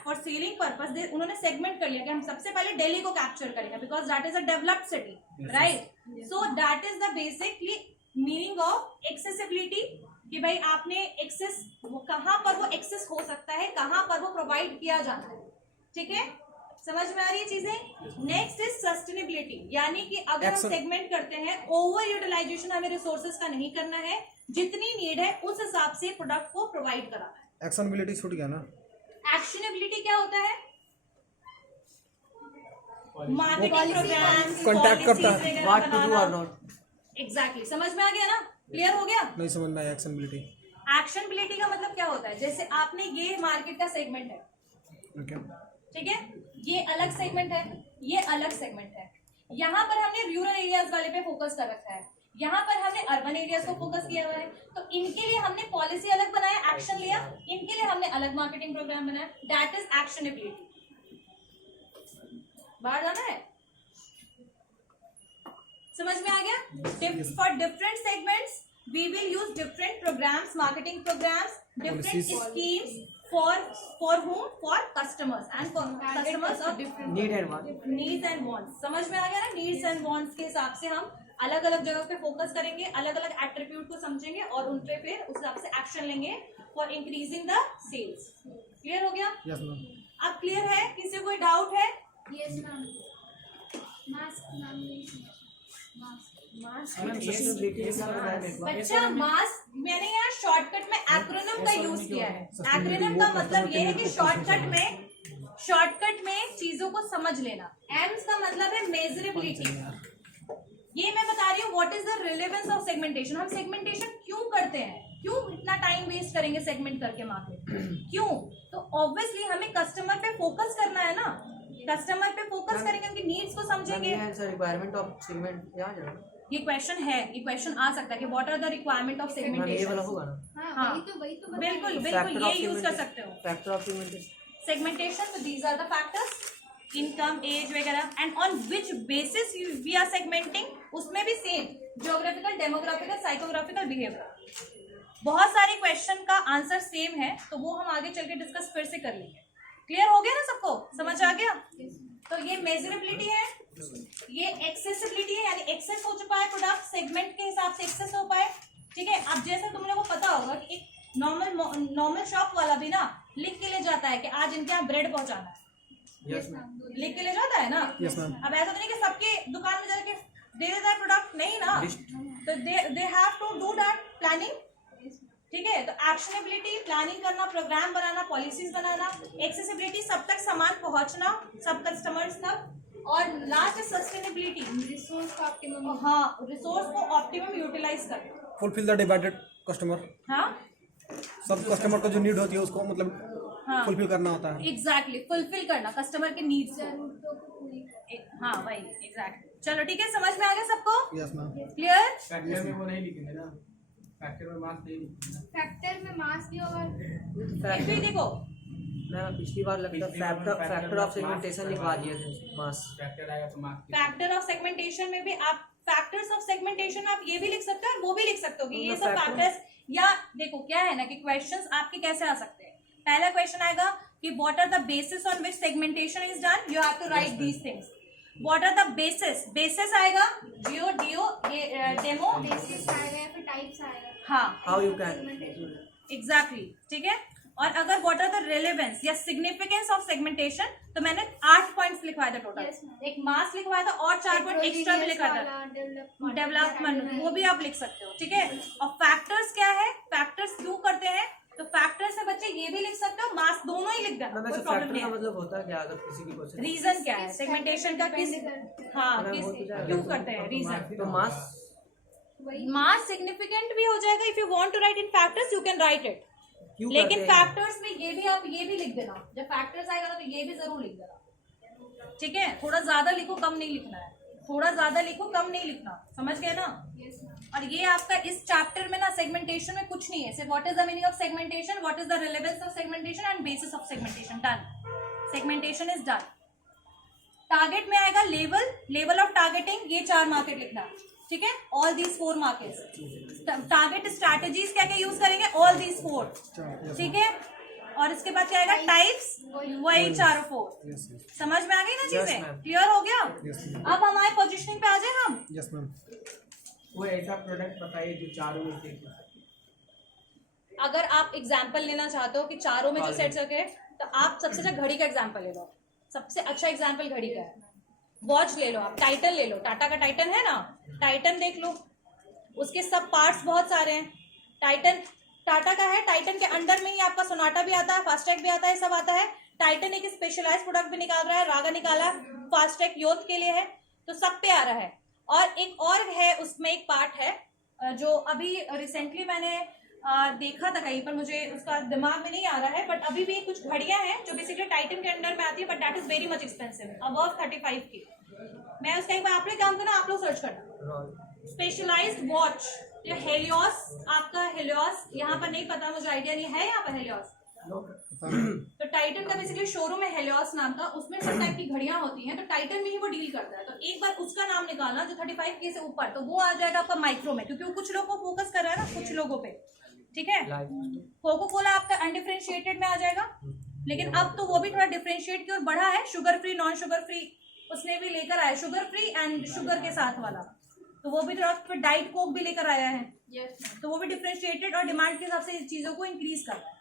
फॉर सेलिंग पर्पस उन्होंने सेगमेंट कर लिया कि हम सबसे पहले दिल्ली को कैप्चर करेंगे, because that is a developed city, right? So that is the basically meaning of accessibility, कि भाई आपने एक्सेस, कहां पर वो एक्सेस हो सकता है, कहां पर वो प्रोवाइड किया जाना है। ठीक है, समझ में आ रही है चीजें? नेक्स्ट इज सस्टेनेबिलिटी, यानी कि अगर हम सेगमेंट करते हैं, ओवर यूटिलाइजेशन हमें रिसोर्सेज का नहीं करना है, जितनी नीड है उस हिसाब से प्रोडक्ट को प्रोवाइड कराना है। एक्शनेबिलिटी छूट गया ना? एक्शनेबिलिटी क्या होता है? मार्केटिंग प्रोग्राम, कॉन्टैक्ट करता है, व्हाट टू डू और नॉट। एग्जैक्टली, समझ में आ गया ना? क्लियर हो गया? नहीं समझ में आया एक्शनेबिलिटी। एक्शनबिलिटी का मतलब क्या होता है, जैसे आपने ये मार्केट का सेगमेंट है, ओके ठीक है, ये अलग सेगमेंट है, ये अलग सेगमेंट है। यहाँ पर हमने रूरल एरियाज वाले पे फोकस कर रखा है, यहाँ पर हमने अर्बन एरियाज को फोकस किया हुआ है, तो इनके लिए हमने पॉलिसी अलग बनाया, एक्शन लिया, इनके लिए हमने अलग मार्केटिंग प्रोग्राम बनाया, दैट इज एक्शनेबिलिटी। बाहर जाना है, समझ में आ गया? For different segments we will use different programs, marketing programs, different Policies. schemes for whom? For customers and for customers of different need and want, needs and wants। समझ में आ गया ना? needs and wants के हिसाब से हम अलग अलग जगह पे फोकस करेंगे, अलग अलग एट्रीब्यूट को समझेंगे और उन पे फिर उस हिसाब से एक्शन लेंगे for increasing the sales. Clear हो गया? Yes ma'am. अब क्लियर है? किसी को कोई डाउट है? Yes, ma'am. Mask, ma'am. Mask. बच्चा मास्क, मैंने यहाँ शॉर्टकट में एक्रोनिम का यूज किया है। एक्रोनिम का मतलब ये है कि शॉर्टकट में चीजों को समझ लेना। एम्स का मतलब है मेजरेबिलिटी। ये मैं बता रही हूँ what is the relevance of segmentation. हम सेगमेंटेशन क्यों करते हैं, क्यों इतना टाइम वेस्ट करेंगे सेगमेंट करके मार्केट, क्यों? तो ऑब्वियसली हमें कस्टमर पे फोकस करना है ना, कस्टमर पे फोकस करेंगे, उनकी नीड्स को समझेंगे। रिक्वायरमेंट ऑफ सेगमेंट यहाँ जाना, ये क्वेश्चन है, ये क्वेश्चन आ सकता है कि what are the requirement of ये वाला सेगमेंटेशन। होगा ना, हाँ, हाँ, वही तो बिल्कुल बताया। बिल्कुल ये यूज कर सकते हो। फैक्टर ऑफ सेगमेंटेशन, सेगमेंटेशन, तो these are the factors, income, age वगैरह, and on which basis we are segmenting, उसमें भी same geographical, demographical, psychographical behaviour. बहुत सारे क्वेश्चन का आंसर सेम है, तो वो हम आगे चल के डिस्कस फिर से कर लेंगे। क्लियर हो गया ना सबको? समझ आ गया? तो ये मेजरेबिलिटी है, ये एक्सेसिबिलिटी है, यानी एक्सेस हो चुका है प्रोडक्ट, सेगमेंट के हिसाब से एक्सेस हो पाए, ठीक है। अब जैसे तुम लोगों को पता होगा कि एक नॉर्मल शॉप वाला भी ना लिख के ले जाता है कि आज इनके यहाँ ब्रेड पहुंचाना है, यस मैम, लिख के ले जाता है ना। Yes ma'am. अब ऐसा तो नहीं कि सबके दुकान में जाके दे देता है प्रोडक्ट, नहीं ना, तो they have to do that planning, ठीक है। तो एक्शनेबिलिटी, प्लानिंग करना, प्रोग्राम बनाना, पॉलिसीज बनाना, एक्सेसिबिलिटी, सब तक सामान पहुंचना, सब कस्टमर्स तक, और लास्ट है सस्टेनेबिलिटी, रिसोर्स का ऑप्टिमम। हाँ, रिसोर्स को ऑप्टिमम यूटिलाइज करना। फुलफिल द डिवाइडेड कस्टमर, हाँ सब कस्टमर को जो नीड होती है उसको मतलब हाँ फुलफिल करना होता है। एग्जैक्टली, फुलफिल करना कस्टमर के नीड्स को। जरूरतों को पूरी करना। हाँ वही, एग्जैक्टली। चलो ठीक है, समझ में आ गया सबको? Yes ma'am. क्लियर? फैक्टर में वो नहीं लिखेंगे ना, फैक्टर में मार्क्स नहीं लिखेंगे। फैक्टर में मास भी होगा। फिर देखो, मैं पिछली बार लगता फैक्टर ऑफ सेगमेंटेशन लिखवा दिए थे मास। फैक्टर आएगा तो मार्क्स फैक्टर ऑफ सेगमेंटेशन में भी आप फैक्टर्स ऑफ सेगमेंटेशन आप ये भी लिख सकते हो और वो भी लिख सकते हो कि ये सब फैक्टर्स, या देखो क्या है ना कि क्वेश्चंस आपके कैसे आ सकते हैं। पहला क्वेश्चन आएगा कि what are the basis on which segmentation is done, you have to write these things. What are the basis, basis आएगा जियो, डीओ, डेमो, बेसिस आएगा या फिर टाइप्स आएगा। हाँ हाउ यू कैन, एग्जैक्टली, ठीक है। और अगर व्हाट आर द रेलेवेंस या सिग्निफिकेंस ऑफ सेगमेंटेशन, तो मैंने 8 पॉइंट्स लिखवाया था टोटल। Yes, ma'am. एक मास लिखवाया था और 4 पॉइंट एक्स्ट्रा भी लिखा था, डेवलपमेंट, वो भी आप लिख सकते हो, ठीक है। और फैक्टर्स क्या है, फैक्टर्स क्यों करते हैं, तो फैक्टर्स में बच्चे ये भी लिख सकते हो, मास दोनों ही लिख देना, कोई प्रॉब्लम फैक्टर नहीं का है। मतलब होता है क्या, अगर किसी की क्वेश्चन रीजन क्या है सेगमेंटेशन का, किस, हाँ किस, क्यों करते हैं, रीजन। तो मास वही मास सिग्निफिकेंट भी हो जाएगा, if you want to write in factors you can write it, क्यों लेकिन करते हैं? फैक्टर्स में ये भी आप ये भी लिख देना, जब फैक्टर्स आएगा ना तो ये भी जरूर लिख देना, ठीक है। थोड़ा ज्यादा लिखो, कम नहीं लिखना है, थोड़ा ज्यादा लिखो, कम नहीं लिखना, समझ गए ना। और ये आपका इस चैप्टर में ना सेगमेंटेशन में कुछ नहीं है, सिर्फ what is the meaning of segmentation, what is the relevance of segmentation and bases of segmentation, done, segmentation is done. Target में आएगा लेवल, लेवल ऑफ टारगेटिंग, ये 4 मार्केट लिखना, ठीक है, all these 4 markets. Target strategies क्या क्या use करेंगे, all these 4, ठीक है। और इसके बाद क्या आएगा, टाइप्स, वही 4 समझ में आ गई ना चीजें, ma'am. क्लियर हो गया। Yes ma'am. अब हमारे पोजिशनिंग पे आ जाए हम। Yes ma'am. कोई ऐसा प्रोडक्ट बताइए जो चारों में से अगर आप एग्जाम्पल लेना चाहते हो कि चारों में जो सेट सके, तो आप सबसे अच्छा घड़ी का एग्जाम्पल ले लो, सबसे अच्छा एग्जाम्पल घड़ी का है। वॉच ले लो, आप टाइटन ले लो, टाटा का टाइटन है ना, टाइटन देख लो, उसके सब पार्ट्स बहुत सारे हैं। टाइटन टाटा का है, टाइटन के अंडर में ही आपका सोनाटा भी आता है, फास्टैग भी आता है, सब आता है। टाइटन एक स्पेशलाइज प्रोडक्ट भी निकाल रहा है, रागा निकाला है, फास्टैग यूथ के लिए है, तो सब पे आ रहा है। और एक और है, उसमें एक पार्ट है जो अभी रिसेंटली मैंने देखा था कहीं पर, मुझे उसका दिमाग में नहीं आ रहा है, बट अभी भी कुछ घड़ियां हैं जो बेसिकली टाइटन के अंडर में आती है, but that is very much expensive, above 35 की। मैं उसका एक बार आप लोग काम करना, आप लोग सर्च करना स्पेशलाइज्ड वॉच या हेलियोस, आपका हेलियोस यहाँ पर नहीं पता, मुझे आइडिया नहीं है यहाँ पर हेलियोस। तो टाइटन का बेसिकली शोरूम है हेलियोस नाम का, उसमें सब टाइप की घड़ियां होती हैं, तो टाइटन में ही वो डील करता है। तो एक बार उसका नाम निकालना जो 35K से ऊपर, तो वो आ जाएगा आपका माइक्रो में, क्योंकि वो कुछ लोगों को फोकस कर रहा है ना, कुछ लोगों पे, ठीक है। कोको कोला आपका अनडिफरेंशिएटेड में आ जाएगा, लेकिन अब तो वो भी थोड़ा डिफरेंशिएट की ओर बढ़ा है, sugar free, non sugar free उसने भी लेकर आया, शुगर फ्री एंड शुगर के साथ वाला, तो वो भी थोड़ा, फिर डाइट कोक भी लेकर आया है, तो वो भी डिफरेंशिएटेड और डिमांड के हिसाब से चीजों को इंक्रीज कर रहा है।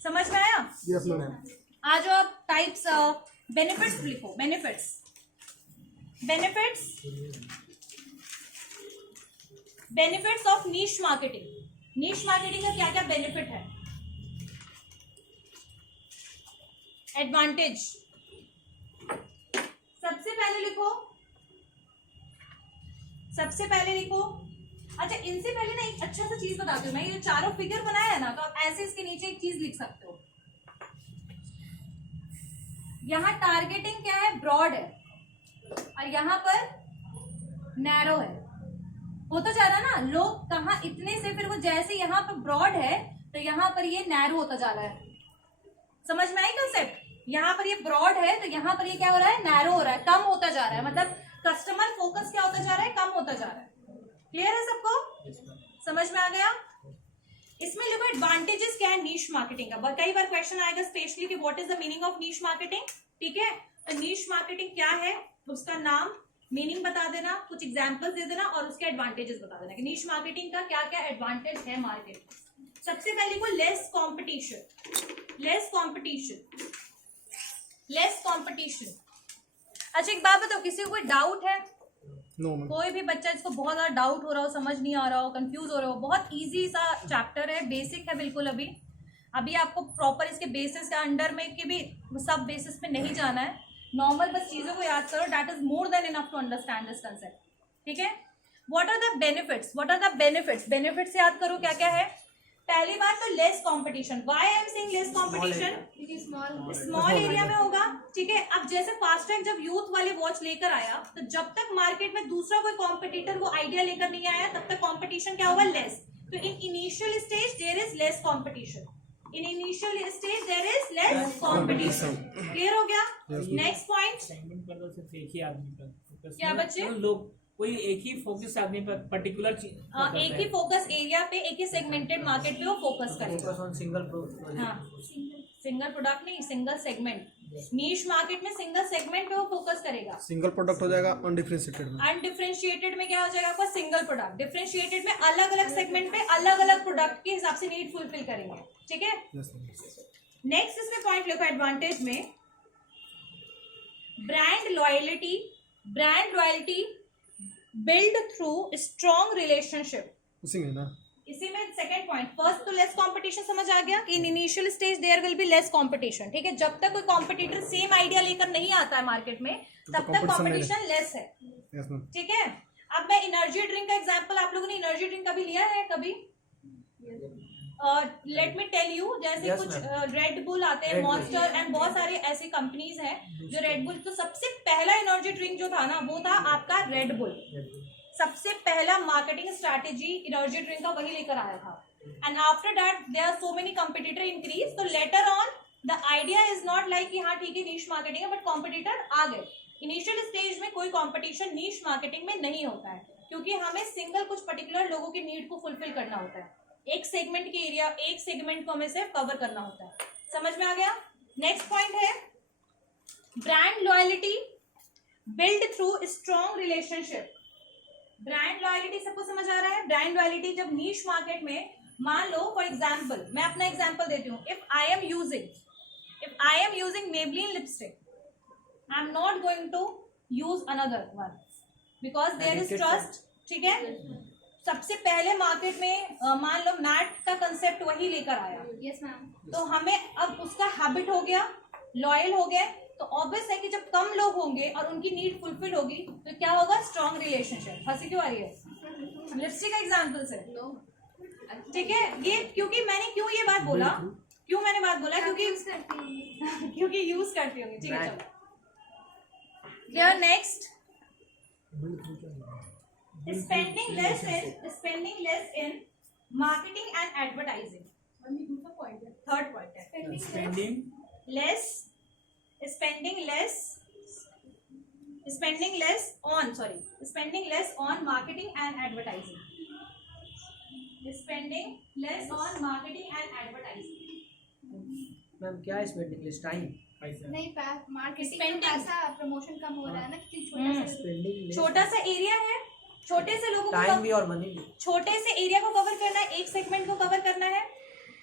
समझ में आया? Yes ma'am. आ जाओ आप टाइप्स, बेनिफिट्स लिखो, benefits, benefits, benefits of niche marketing. Niche marketing का क्या क्या बेनिफिट है? एडवांटेज, सबसे पहले लिखो, सबसे पहले लिखो। अच्छा, इनसे पहले ना एक अच्छा सा चीज बताती हूँ मैं, ये चारों फिगर बनाया है ना, तो आप ऐसे इसके नीचे एक चीज लिख सकते हो। यहाँ टारगेटिंग क्या है? ब्रॉड है, और यहाँ पर नैरो है। होता जा रहा है ना, लोग कहाँ इतने से, फिर वो जैसे यहाँ पर ब्रॉड है तो यहाँ पर ये नैरो होता जा रहा है। समझ में आई कंसेप्ट? यहाँ पर ये ब्रॉड है तो यहाँ पर ये क्या हो रहा है? नैरो हो रहा है, कम होता जा रहा है, मतलब कस्टमर फोकस क्या होता जा रहा है? कम होता जा रहा है। क्लियर है सबको? समझ में आ गया? इसमें देखो एडवांटेजेस क्या है नीश मार्केटिंग का, कई बार क्वेश्चन आएगा स्पेशली कि what is the meaning of niche marketing, ठीक है। तो नीश मार्केटिंग क्या है, उसका नाम, मीनिंग बता देना, कुछ एग्जांपल्स दे देना और उसके एडवांटेजेस बता देना कि नीश मार्केटिंग का क्या क्या एडवांटेज है मार्केट में। सबसे पहले को less competition, less competition, less competition. अच्छा एक बात बताओ, किसी को कोई डाउट है? No ma'am. कोई भी बच्चा जिसको बहुत ज्यादा डाउट हो रहा हो, समझ नहीं आ रहा हो, कंफ्यूज हो रहा हो, बहुत इजी सा चैप्टर है, बेसिक है बिल्कुल। अभी आपको प्रॉपर इसके बेसिस के अंडर में के भी सब बेसिस पे नहीं जाना है, नॉर्मल बस चीजों को याद करो, that is more than enough to understand this concept, ठीक है। What are the benefits, what are the benefits, benefits याद करो क्या क्या है। पहली बात तो less competition, why I am saying less competition, small area में होगा, ठीक है। अब जैसे फास्टैग जब यूथ वाले वॉच लेकर आया, तो जब तक मार्केट में दूसरा कोई कॉम्पिटिटर वो आइडिया लेकर नहीं आया, तब तक कॉम्पिटिशन क्या होगा? लेस। तो in initial stage there is less competition, in initial stage there is less competition. Clear हो गया? नेक्स्ट पॉइंट, सेगमेंट पर तो सिर्फ एक ही आदमी पर फोकस, क्या बच्चे? लोग कोई एक ही फोकस आदमी पर पर्टिकुलर चीज, एक ही फोकस एरिया पे, एक ही सेगमेंटेड मार्केट पे वो फोकस करेगा। Focus on single product. हाँ, सिंगल प्रोडक्ट नहीं, सिंगल सेगमेंट। नीश मार्केट में सिंगल सेगमेंट पे वो फोकस करेगा। सिंगल प्रोडक्ट हो जाएगा अनडिफरेंशिएटेड में। अनडिफरेंशिएटेड में क्या हो जाएगा आपका? Single product. डिफरेंशिएटेड में अलग अलग सेगमेंट पे अलग अलग प्रोडक्ट के हिसाब से नीड फुलफिल करेंगे, ठीक है। Yes ma'am. नेक्स्ट इसमें पॉइंट लिखो एडवांटेज में, brand loyalty, brand loyalty build through strong relationship. उसी में ना, इसी में सेकंड पॉइंट, फर्स्ट तो लेस कंपटीशन समझ आ गया कि in initial stage there will be less competition, ठीक है। जब तक कोई कॉम्पिटिटर सेम आइडिया लेकर नहीं आता है मार्केट में, तब तक कंपटीशन लेस है, यस मैम। ठीक है। अब मैं एनर्जी ड्रिंक का एग्जांपल, आप लोगों ने एनर्जी ड्रिंक कभी लिया है? कभी लेट मी टेल यू, जैसे Yes, कुछ ma'am. रेड बुल आते हैं, Red Bull. मॉन्स्टर एंड बहुत सारे ऐसी कंपनीज हैं जो रेड बुल, तो सबसे पहला एनर्जी ड्रिंक जो था ना, वो था आपका रेड बुल। सबसे पहला मार्केटिंग स्ट्रैटेजी एनर्जी ड्रिंक का वही लेकर आया था, and after that there are so many competitor increase. तो later on the idea is not like कि हाँ ठीक है नीश मार्केटिंग है, बट कॉम्पिटिटर आ गए। इनिशियल स्टेज में कोई कॉम्पिटिशन नीश मार्केटिंग में नहीं होता है, क्योंकि हमें सिंगल कुछ पर्टिकुलर लोगों की नीड को फुलफिल करना होता है, एक सेगमेंट के एरिया, एक सेगमेंट को हमें सिर्फ कवर करना होता है। समझ में आ गया? नेक्स्ट पॉइंट है brand loyalty build through strong relationship. Brand loyalty सबको समझ आ रहा है? ब्रांड लॉयल्टी जब नीश मार्केट में, मान लो फॉर एग्जांपल, मैं अपना एग्जांपल देती हूँ, if I am using Maybelline lipstick, I am not going to use another one because there is trust, ठीक है। सबसे पहले मार्केट में मान लो मैट का कंसेप्ट वही लेकर आया, यस मैम। तो हमें अब उसका हैबिट हो गया, लॉयल हो गए, तो ऑब्वियस है कि जब कम लोग होंगे और उनकी नीड फुलफिल होगी तो क्या होगा? Strong relationship. हंसी क्यों आ रही है? लिपस्टिक का एग्जाम्पल से ठीक है, ये क्योंकि मैंने क्यों ये बात बोला, क्यों मैंने बात बोला, क्योंकि यूज करती हूँ। क्योंकि यूज करती होंगी। ठीक है, चलो next, spending less in marketing and advertising. Third point है spending spending less on marketing and advertising. Spending less on marketing and advertising. Ma'am क्या है स्पेंडिंग लिस्ट? टाइम पैसा नहीं, मार्केटिंग Spending. में पैसा प्रमोशन कम हो रहा है ना, कि छोटा सा स्पेंडिंग छोटा सा एरिया है, छोटे से लोगों टाइम को भी और मनी भी। छोटे से एरिया को कवर करना है, एक सेगमेंट को कवर करना है।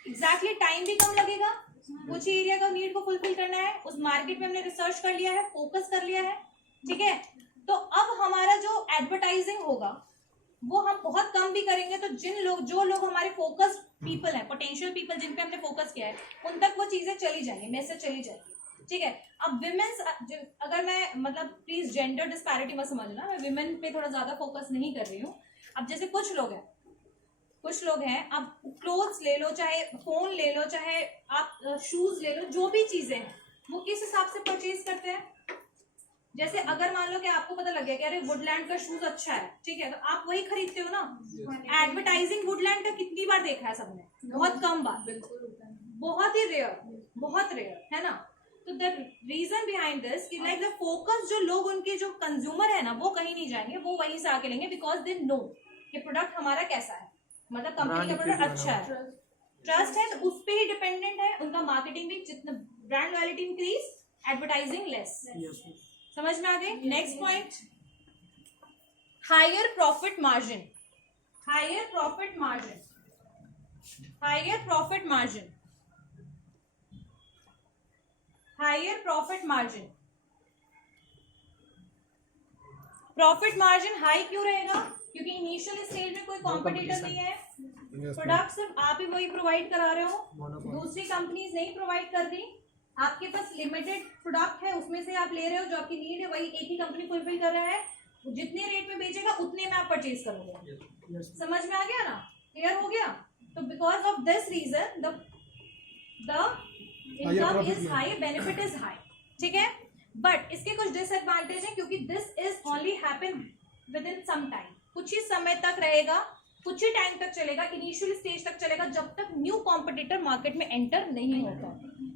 एग्जैक्टली टाइम भी कम लगेगा, कुछ एरिया का नीड को फुलफिल करना है, उस मार्केट में हमने रिसर्च कर लिया है, फोकस कर लिया है। ठीक है, तो अब हमारा जो एडवर्टाइजिंग होगा वो हम बहुत कम भी करेंगे, तो जो लोग हमारे फोकस पीपल हैं, पोटेंशियल पीपल जिन पे हमने फोकस किया है, उन तक वो चीजें चली जाएंगी, मैसेज चली जाएगी। ठीक है, अब विमेन्स, अगर मैं मतलब प्लीज जेंडर डिस्पैरिटी मत समझना, मैं विमेन पे थोड़ा ज्यादा फोकस नहीं कर रही हूँ। अब जैसे कुछ लोग हैं, आप क्लोथ्स ले लो, चाहे फोन ले लो, चाहे आप शूज ले लो, जो भी चीजें हैं वो किस हिसाब से परचेज करते हैं। जैसे अगर मान लो कि आपको पता लग गया कि अरे वुडलैंड का शूज अच्छा है, ठीक है, तो आप वही खरीदते हो ना। एडवर्टाइजिंग वुडलैंड का कितनी बार देखा है सबने? बहुत कम बार, बहुत ही रेयर है ना। तो द रीजन बिहाइंड दिस कि लाइक द फोकस, जो लोग उनके जो कंज्यूमर है ना, वो कहीं नहीं जाएंगे, वो वहीं से आके लेंगे, बिकॉज दे नो कि प्रोडक्ट हमारा कैसा है, मतलब कंपनी का प्रोडक्ट अच्छा है, ट्रस्ट है, तो उस पर ही डिपेंडेंट है उनका मार्केटिंग भी। जितना brand loyalty increase, advertising less. समझ में आ गई? Next point, higher profit margin. Profit margin high क्यों रहेगा? क्योंकि इनिशियल स्टेज में कोई कॉम्पिटिटर नहीं है, प्रोडक्ट सिर्फ आप ही वही प्रोवाइड करा रहे हो, दूसरी कंपनीज नहीं प्रोवाइड कर रही, आपके पास लिमिटेड प्रोडक्ट है, उसमें से आप ले रहे हो, जो आपकी नीड है वही एक ही कंपनी फुलफिल कर रहा है, जितने रेट में बेचेगा उतने में आप परचेज करोगे। समझ में आ गया ना? क्लियर हो गया? तो because of this reason the income is high, benefit is high. ठीक है, बट इसके कुछ डिसएडवांटेज है, क्योंकि this is only happen within some time, कुछ ही समय तक रहेगा, कुछ ही टाइम तक चलेगा, इनिशियल स्टेज तक चलेगा, जब तक न्यू कॉम्पिटिटर मार्केट में एंटर नहीं होता।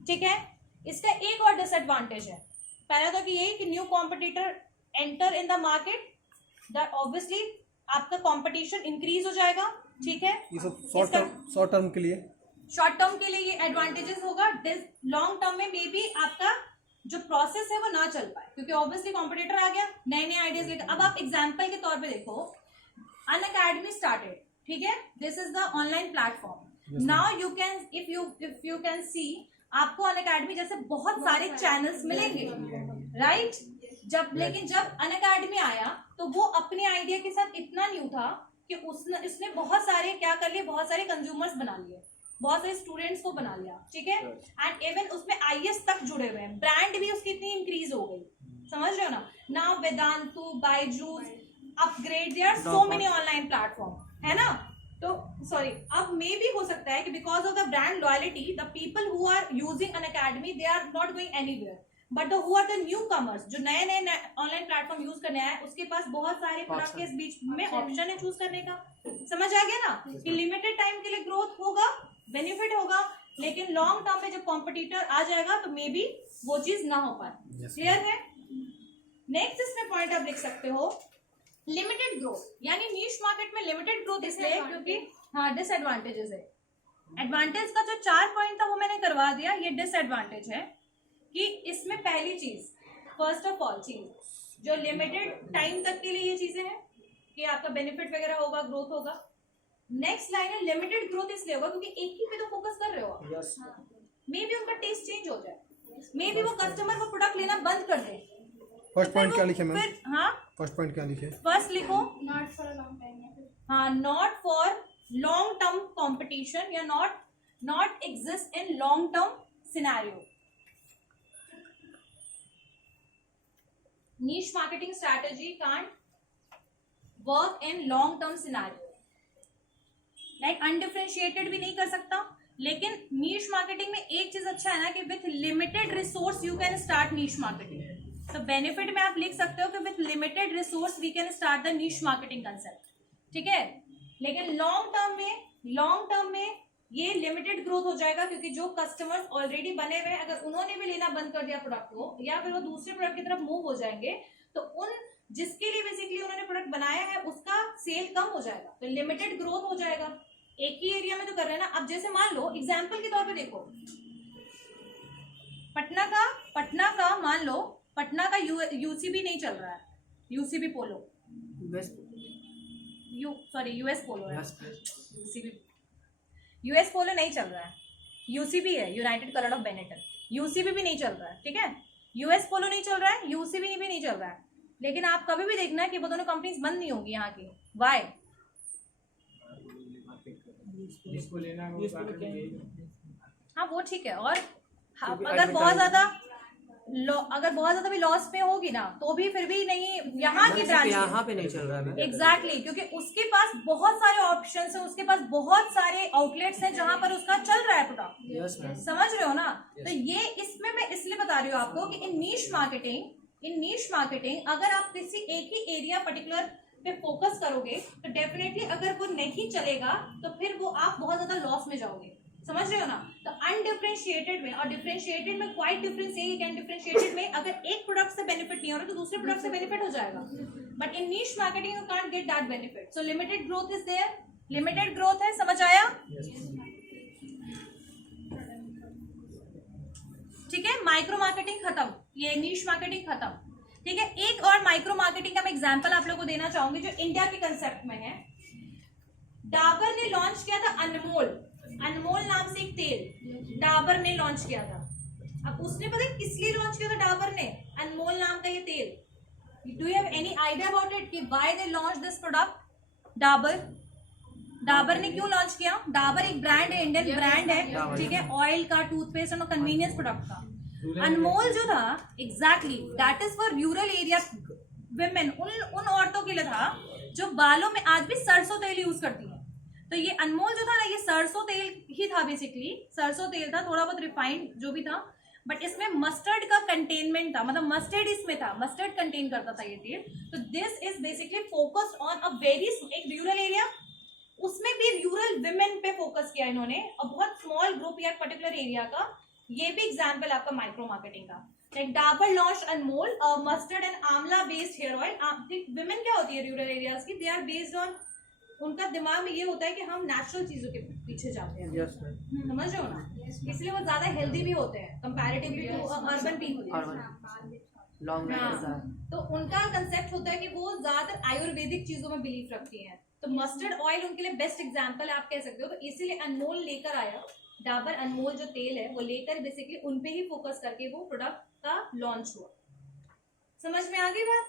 ठीक है, इसका एक और डिसएडवांटेज है, पहला तो कि यही कि new competitor enter in the market, that obviously आपका कंपटीशन इंक्रीज हो जाएगा। ठीक है, ये सब शॉर्ट टर्म के लिए ये एडवांटेजेस होगा। लॉन्ग टर्म में मे बी आपका जो प्रोसेस है वो ना चल पाए, क्योंकि ऑब्वियसली कॉम्पिटिटर आ गया, नए आइडियाज लेकर। अब आप एग्जाम्पल के तौर पे देखो, अनअकैडमी स्टार्टेड, ठीक है, this is the online platform. Now you can, if you can see, आपको अनअकैडमी जैसे बहुत सारे चैनल्स मिलेंगे, राइट? लेकिन जब अनअकैडमी आया तो वो अपने आइडिया के साथ इतना न्यू था कि उसने बहुत सारे क्या कर लिए, बहुत सारे कंज्यूमर्स बना लिए, बहुत सारे स्टूडेंट्स को बना लिया। ठीक है, एंड इवन उसमें IAS तक जुड़े हुए हैं, ब्रांड भी उसकी इतनी इंक्रीज हो गई। समझ रहे हो ना? Now Vedantu, Byju's, upGrad, there are so many online platform, है ना? तो सॉरी, अब मे भी हो सकता है कि because of the brand loyalty, the people who are using Unacademy, they are not going anywhere, but the who are the new comers, जो नए ऑनलाइन प्लेटफॉर्म यूज करने आए, उसके पास बहुत सारे प्रोडक्ट के बीच में ऑप्शन है चूज करने का। समझ आ गया ना कि लिमिटेड टाइम के लिए ग्रोथ होगा, बेनिफिट होगा, लेकिन लॉन्ग टर्म में जब कॉम्पिटिटर आ जाएगा तो मे बी वो चीज ना हो पाए। क्लियर है? नेक्स्ट इसमें पॉइंट आप लिख सकते हो, लिमिटेड ग्रोथ, यानी नीश मार्केट में लिमिटेड ग्रोथ इसलिए क्योंकि हाँ डिसएडवांटेजेस है। एडवांटेज का जो 4 पॉइंट था वो मैंने करवा दिया, ये डिसएडवांटेज है कि इसमें पहली चीज, फर्स्ट ऑफ ऑल चीज जो लिमिटेड टाइम तक के लिए ये चीजें हैं कि आपका बेनिफिट वगैरह होगा, ग्रोथ होगा। नेक्स्ट लाइन है लिमिटेड ग्रोथ इसलिए होगा क्योंकि एक ही पे तो फोकस कर रहे हो। मे बी उनका टेस्ट चेंज हो जाए, मे बी वो कस्टमर वो प्रोडक्ट लेना बंद कर दे। फर्स्ट पॉइंट क्या लिखे मैम? हाँ, फर्स्ट पॉइंट क्या लिखे? फर्स्ट लिखो not for a long time, हाँ, not for long term competition या not exist in long term scenario. niche marketing strategy can't work in long term scenario. Like undifferentiated भी नहीं कर सकता, लेकिन नीश मार्केटिंग में एक चीज अच्छा है ना कि with limited resource you can start niche marketing. तो बेनिफिट में आप लिख सकते हो कि with limited resource we can start the niche marketing concept, ठीक है। लेकिन लॉन्ग टर्म में ये लिमिटेड ग्रोथ हो जाएगा, क्योंकि जो कस्टमर्स ऑलरेडी बने हुए हैं अगर उन्होंने भी लेना बंद कर दिया प्रोडक्ट को, या फिर वो दूसरे प्रोडक्ट की तरफ मूव हो जाएंगे, तो उन जिसके लिए बेसिकली उन्होंने प्रोडक्ट बनाया है उसका सेल कम हो जाएगा, तो लिमिटेड ग्रोथ हो जाएगा। एक ही एरिया में तो कर रहे हैं ना। अब जैसे मान लो एग्जाम्पल के तौर पे देखो, पटना का मान लो, पटना का यूसीबी नहीं चल रहा है, यूसीबी पोलो, यूएस पोलो है, यूएस पोलो नहीं चल रहा है, यूसीबी है, United colour of Benetton, UCB भी नहीं चल रहा है, ठीक है। यूएस पोलो नहीं चल रहा है, यूसीबी भी नहीं चल रहा है, लेकिन आप कभी भी देखना कि वो दोनों कंपनीज बंद नहीं होंगी यहाँ की। वाई? जिसको लेना है वो मार्केट में यही। हाँ वो ठीक है। और अगर बहुत ज्यादा भी लॉस में होगी ना, तो भी फिर भी नहीं, यहाँ की ब्रांच यहाँ पे नहीं चल रहा है एग्जैक्टली, क्योंकि उसके पास बहुत सारे ऑप्शंस हैं, उसके पास बहुत सारे आउटलेट्स हैं जहां पर उसका चल रहा है प्रोडक्ट। समझ रहे हो ना? तो ये इसमें मैं इसलिए बता रही हूँ आपको कि इन नीश मार्केटिंग अगर आप किसी एक ही एरिया पर्टिकुलर पे फोकस करोगे तो डेफिनेटली अगर वो नहीं चलेगा तो फिर वो आप बहुत ज्यादा लॉस में जाओगे। समझ रहे हो ना? तो अनडिफरेंशिएटेड में और डिफरेंशिएटेड में क्वाइट डिफरेंस है कि अनडिफरेंशिएटेड में अगर एक प्रोडक्ट से बेनिफिट नहीं हो रहा तो दूसरे प्रोडक्ट से बेनिफिट हो जाएगा, but in niche marketing you can't get that benefit. So limited growth is there, limited growth है। समझ आया? ठीक है, माइक्रो मार्केटिंग खत्म, ये नीश मार्केटिंग खत्म। ठीक है, एक और माइक्रो मार्केटिंग का मैं एग्जांपल आप लोगों को देना चाहूंगी जो इंडिया के कंसेप्ट में है। डाबर ने लॉन्च किया था अनमोल नाम से एक तेल डाबर ने लॉन्च किया था। अब उसने पता है किस लिए लॉन्च किया था डाबर ने अनमोल नाम का ये तेल? Do you have any idea about it कि why they launch this product? Dabur ने क्यों लॉन्च किया? डाबर एक ब्रांड है, इंडियन ब्रांड है, ठीक है, ऑयल का, टूथपेस्ट और कन्वीनियंस प्रोडक्ट का। अनमोल जो था exactly that is for rural area women, उन औरतों के लिए था जो बालों में आज भी सरसों तेल यूज करती है। तो ये अनमोल जो था ना, ये सरसों तेल ही था, बेसिकली सरसों तेल था, थोड़ा बहुत रिफाइंड जो भी था, बट इसमें मस्टर्ड का कंटेनमेंट था, मतलब मस्टर्ड इसमें था, मस्टर्ड कंटेन करता था ये तेल। तो this is basically focused on a very एक रूरल एरिया, उसमें भी रूरल विमेन पे फोकस किया इन्होंने, और बहुत स्मॉल ग्रुप या पर्टिकुलर एरिया का। ये भी एग्जाम्पल आपका माइक्रो मार्केटिंग का। Like Dabur launch Anmol mustard and आंवला बेस्ड हेयर ऑयल। विमेन क्या होती है रूरल एरियाज की? दे आर बेस्ड ऑन, उनका दिमाग में ये होता है कि हम नेचुरल चीजों के पीछे जाते हैं। समझ रहे हो ना? इसलिए वो ज्यादा हेल्दी भी होते हैं कंपैरेटिवली टू अर्बन पीपल। तो उनका कंसेप्ट होता है कि वो ज्यादातर आयुर्वेदिक चीजों में बिलीव रखती हैं। तो मस्टर्ड ऑयल उनके लिए बेस्ट एग्जाम्पल है, आप कह सकते हो। तो इसीलिए अनमोल लेकर आया, डाबर अनमोल जो तेल है वो लेकर बेसिकली उनपे ही फोकस करके वो प्रोडक्ट का लॉन्च हुआ। समझ में आ गई बात?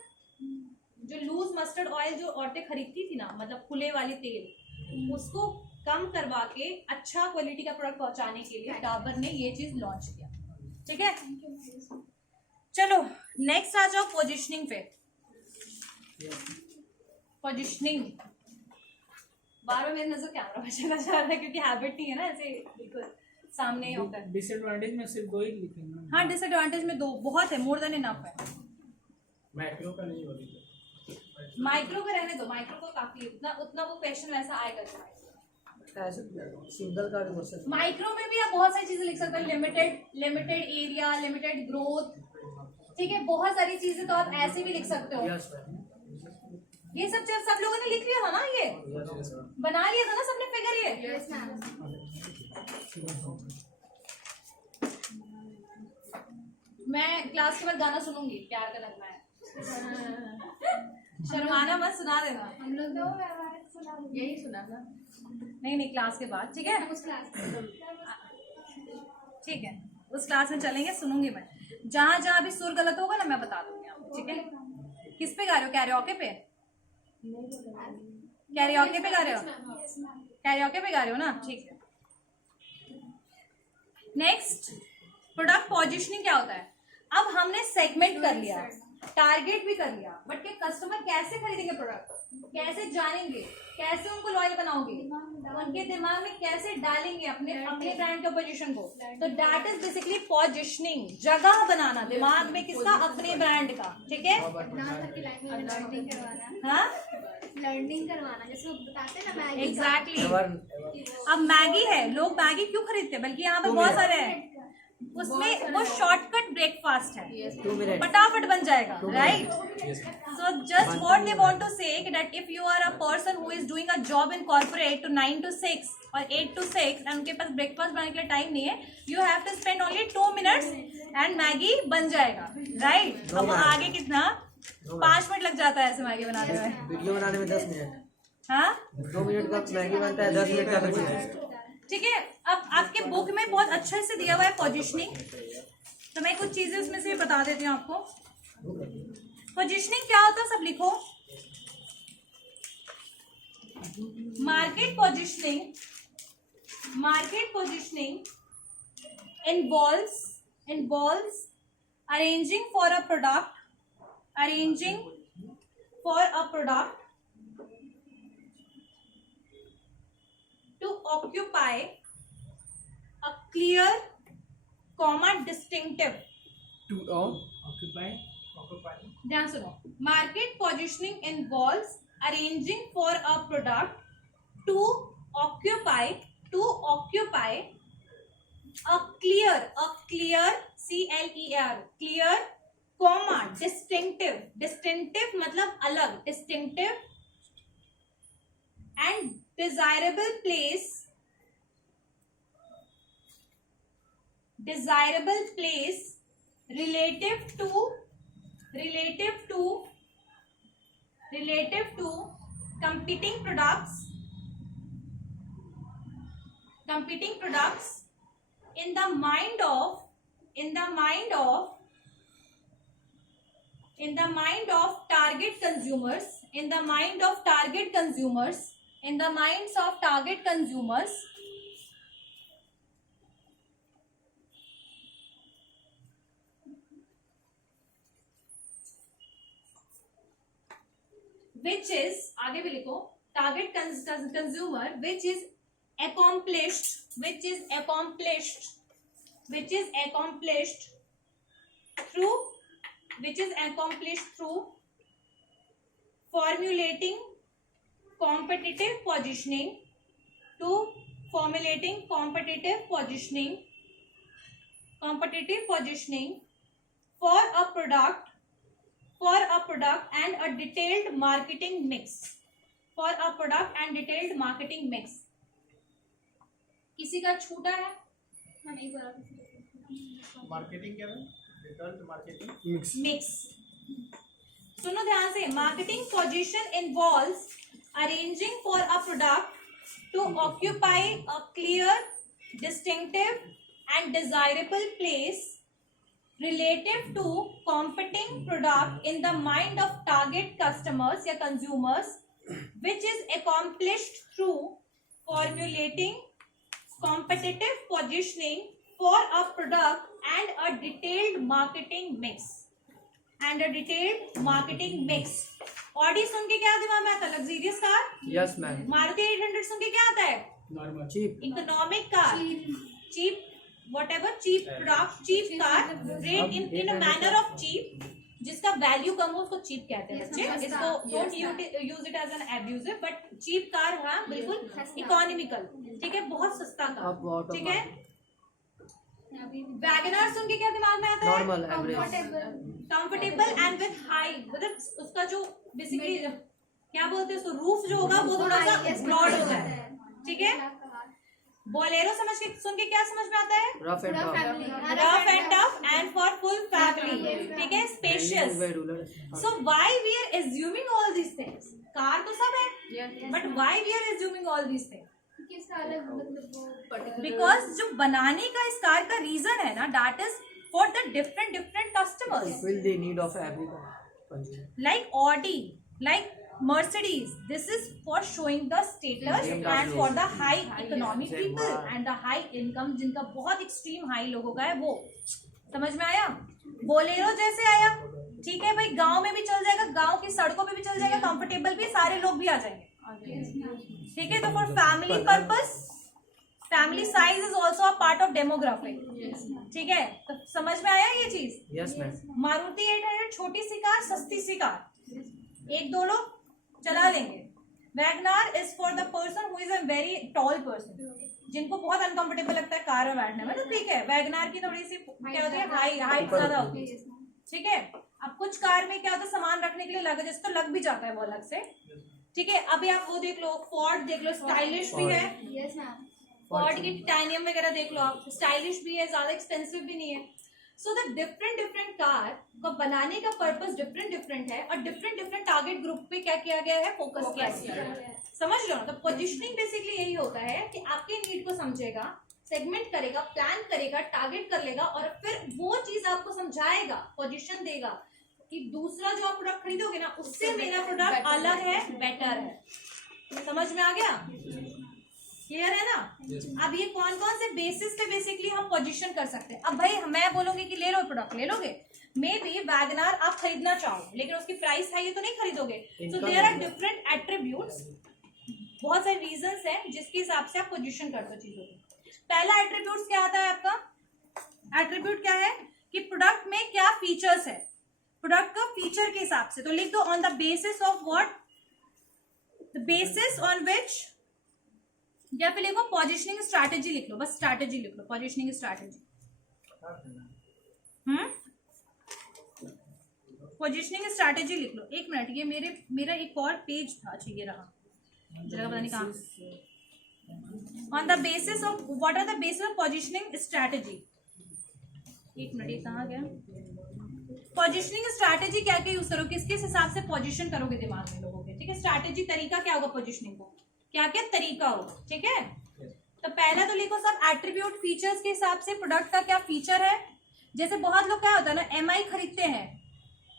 जो लूज मस्टर्ड ऑयल जो औरतें खरीदती थी ना, मतलब खुले वाली तेल, उसको कम करवा के अच्छा क्वालिटी का प्रोडक्ट पहुंचाने के लिए डाबर ने ये चीज लॉन्च किया। ठीक है, चलो नेक्स्ट आ जाओ पोजिशनिंग पे। पोजिशनिंग बार मेरी नजर कैमरा पे चला जा रहा है क्योंकि हैबिट नहीं है ना ऐसे बिल्कुल सामने होता है। डिसएडवांटेज में सिर्फ 2 ही लिखेंगे। हाँ, डिसएडवांटेज में 2 बहुत है, मोर देन इनफ है। माइक्रो का नहीं होगी, माइक्रो का रहने दो, माइक्रो को काफी उतना वो क्वेश्चन वैसा आएगा। सिंगल का भी क्वेश्चन। माइक्रो में भी आप बहुत सारी चीजें लिख सकते हैं, लिमिटेड एरिया, लिमिटेड ग्रोथ, ठीक है, बहुत सारी चीजें तो आप ऐसे भी लिख सकते हो। ये सब चीज सब लोगों ने लिख लिया था ना, ये बना लिया था ना सबने फिगर ये। मैं क्लास के बाद गाना सुनूंगी, प्यार का नगमा है, शर्माना मत, सुना देना। हम लोग तो यही सुना था। नहीं क्लास के बाद, ठीक है, उस क्लास ठीक है, उस क्लास में चलेंगे, सुनूंगी मैं। जहाँ भी सुर गलत होगा ना मैं बता दूंगी आपको, ठीक है। किस पे गा रहे हो? कैरियोके पे? कैरियोके पे गा रहे हो? कैरियोके पे गा रहे हो ना? ठीक है। नेक्स्ट, प्रोडक्ट पोजीशनिंग क्या होता है? अब हमने सेगमेंट कर लिया, टारगेट भी कर लिया, बट क्या कस्टमर कैसे खरीदेंगे प्रोडक्ट, कैसे जानेंगे? कैसे उनको लॉयल बनाओगे, उनके दिमाग में कैसे डालेंगे अपने ब्रांड के पोजीशन को। तो दैट इज बेसिकली पोजीशनिंग, जगह बनाना दिमाग में किसका, अपने ब्रांड का। ठीक है, लर्निंग करवाना, हाँ लर्निंग करवाना, जैसे वो बताते हैं ना मैगी। एग्जैक्टली। Never- अब मैगी है, लोग मैगी क्यों खरीदते हैं, बल्कि यहाँ पे बहुत सारे हैं, उसमें वो शॉर्टकट ब्रेकफास्ट है, 2 minutes. फटाफट बन जाएगा, right. So just what they want to say that if you are a person who is doing a job in corporate to 9 to 6 और 8 to 6 एंड उनके पास ब्रेकफास्ट बनाने के लिए टाइम नहीं है, you have to spend only 2 minutes and Maggi बन जाएगा, right. अब आगे कितना 5 मिनट लग जाता है ऐसे मैगी बनाने में, वीडियो बनाने में 10 मिनट, हाँ 2 मिनट का मैगी बनता है, 10 मिनट का बन जाता है। ठीक है। अब आपके बुक में बहुत अच्छे से दिया हुआ है पोजीशनिंग, तो मैं कुछ चीजें उसमें से बता देती हूँ आपको। पोजीशनिंग क्या होता है, सब लिखो। Market positioning involves arranging for a product to occupy a clear, distinctive. occupy. ध्यान सुनो। Market positioning involves arranging for a product to occupy a clear CLER, clear, distinctive मतलब अलग, distinctive and desirable place relative to competing products in the mind of target consumers, which is, आगे भी लिखो, target consumer which is accomplished through formulating competitive positioning for a product and a detailed marketing mix. किसी का छूटा है? Marketing क्या है? Result marketing mix. सुनो ध्यान से। Marketing position involves arranging for a product to occupy a clear, distinctive and desirable place relative to competing product in the mind of target customers या consumers, which is accomplished through formulating competitive positioning for a product and a detailed marketing mix. Audi सुन के क्या दिमाग में आता है? Luxurious car. Yes ma'am. Maruti 800 सुन के क्या आता है? Normal cheap. Economic car, cheap, whatever, cheap product, cheap car, rate in a manner of cheap, जिसका वैल्यू कम हो उसको चीप कहते हैं बच्चे। इसको don't use it as an abusive, but cheap car, हाँ बिल्कुल इकोनॉमिकल, ठीक है, बहुत सस्ता कार, ठीक है। वैगनर सुन के क्या दिमाग में आता है? Normal, average, comfortable and with high, मतलब उसका जो बेसिकली क्या बोलते हैं उसको, रूफ जो होगा वो थोड़ा सा ब्रॉड होगा, ठीक है। बोलेरो समझ के सुन के क्या समझ में आता है? Rough and tough and for full family, ठीक है, spacious. So why we are assuming all these things? Car तो सब है, but why we are assuming all these things? Because जो बनाने का इस कार का रीजन है ना, that is for the different customers, fulfill the need of every consumer. like Audi, like Mercedes. This is for showing the status and for the high economic people and the high income, जिनका बहुत extreme high लोगों का है, वो समझ में आया? Bolero जैसे आया, ठीक है भाई, गांव में भी चल जाएगा, गांव की सड़कों पे भी चल जाएगा, कंफर्टेबल भी, सारे लोग भी आ जाएंगे, ठीक है, तो for family purpose, family size is also a part of demographic. ठीक है, तो समझ में आया ये चीज? Yes ma'am. मारुति 800 छोटी सी कार, सस्ती सी कार, एक दो लोग चला लेंगे। WagonR is for the person who is a very tall person, जिनको बहुत अनकंफर्टेबल लगता है कार में बैठने में, तो ठीक है, वैगनार की थोड़ी सी क्या होती है, हाइट ज्यादा होती है। ठीक है, अब कुछ कार में क्या होता है, सामान रखने के लिए लगेज तो लग भी जाता है वो अलग से। ठीक है, अभी आप वो देख लो, फोर्ड देख लो, स्टाइलिश भी है। Yes ma'am. फोर्ड की टाइटेनियम वगैरह देख लो आप, स्टाइलिश भी है, ज्यादा एक्सपेंसिव भी नहीं है। सो द डिफरेंट कार को बनाने का पर्पस डिफरेंट है, और डिफरेंट टारगेट ग्रुप पे क्या किया गया है, फोकस किया गया है। समझ लो ना, तो पोजिशनिंग बेसिकली यही होता है कि आपके नीड को समझेगा, सेगमेंट करेगा, प्लान करेगा, टारगेट कर लेगा, और फिर वो चीज आपको समझाएगा, पोजीशन देगा कि दूसरा जो आप प्रोडक्ट खरीदोगे ना, उससे मेरा प्रोडक्ट अलग है, बेटर है। समझ में आ गया? क्लियर है ना? अब ये कौन कौन से बेसिस पे बेसिकली हम पोजीशन कर सकते हैं। अब भाई मैं बोलूंगी कि ले लो प्रोडक्ट, ले लोगे, मे बी वैगनार आप खरीदना चाहो, लेकिन उसकी प्राइस हाई है तो नहीं खरीदोगे। So there are different attributes, बहुत सारे रीजंस हैं जिसके हिसाब से आप पोजीशन करते हो चीजों को। पहला एट्रीब्यूट्स क्या आता है आपका? एट्रीब्यूट क्या है कि प्रोडक्ट में क्या फीचर्स है, प्रोडक्ट का फीचर के हिसाब से। तो लिख दो on the basis of what, the basis on विच, या फिर लिखो पोजीशनिंग स्ट्रैटेजी लिख लो, बस स्ट्रैटेजी लिख लो, पोजीशनिंग स्ट्रैटेजी। पोजीशनिंग स्ट्रैटेजी लिख लो। एक मिनट, ये मेरा एक और पेज था, अच्छा ये रहा, जरा पता नहीं कहाँ। On the basis of what are the basis of positioning strategy. एक मिनट, ये कहाँ गया? पोजीशनिंग स्ट्रैटेजी क्या क्या यूज करो, किस किस हिसाब से पोजीशन करोगे दिमाग में लोगों के। ठीक है, स्ट्रैटेजी तरीका क्या होगा, पोजीशनिंग को क्या क्या तरीका होगा। ठीक है, तो पहला तो लिखो सब एट्रीब्यूट फीचर्स के हिसाब से प्रोडक्ट का क्या फीचर है। जैसे बहुत लोग क्या होता है ना, एमआई खरीदते हैं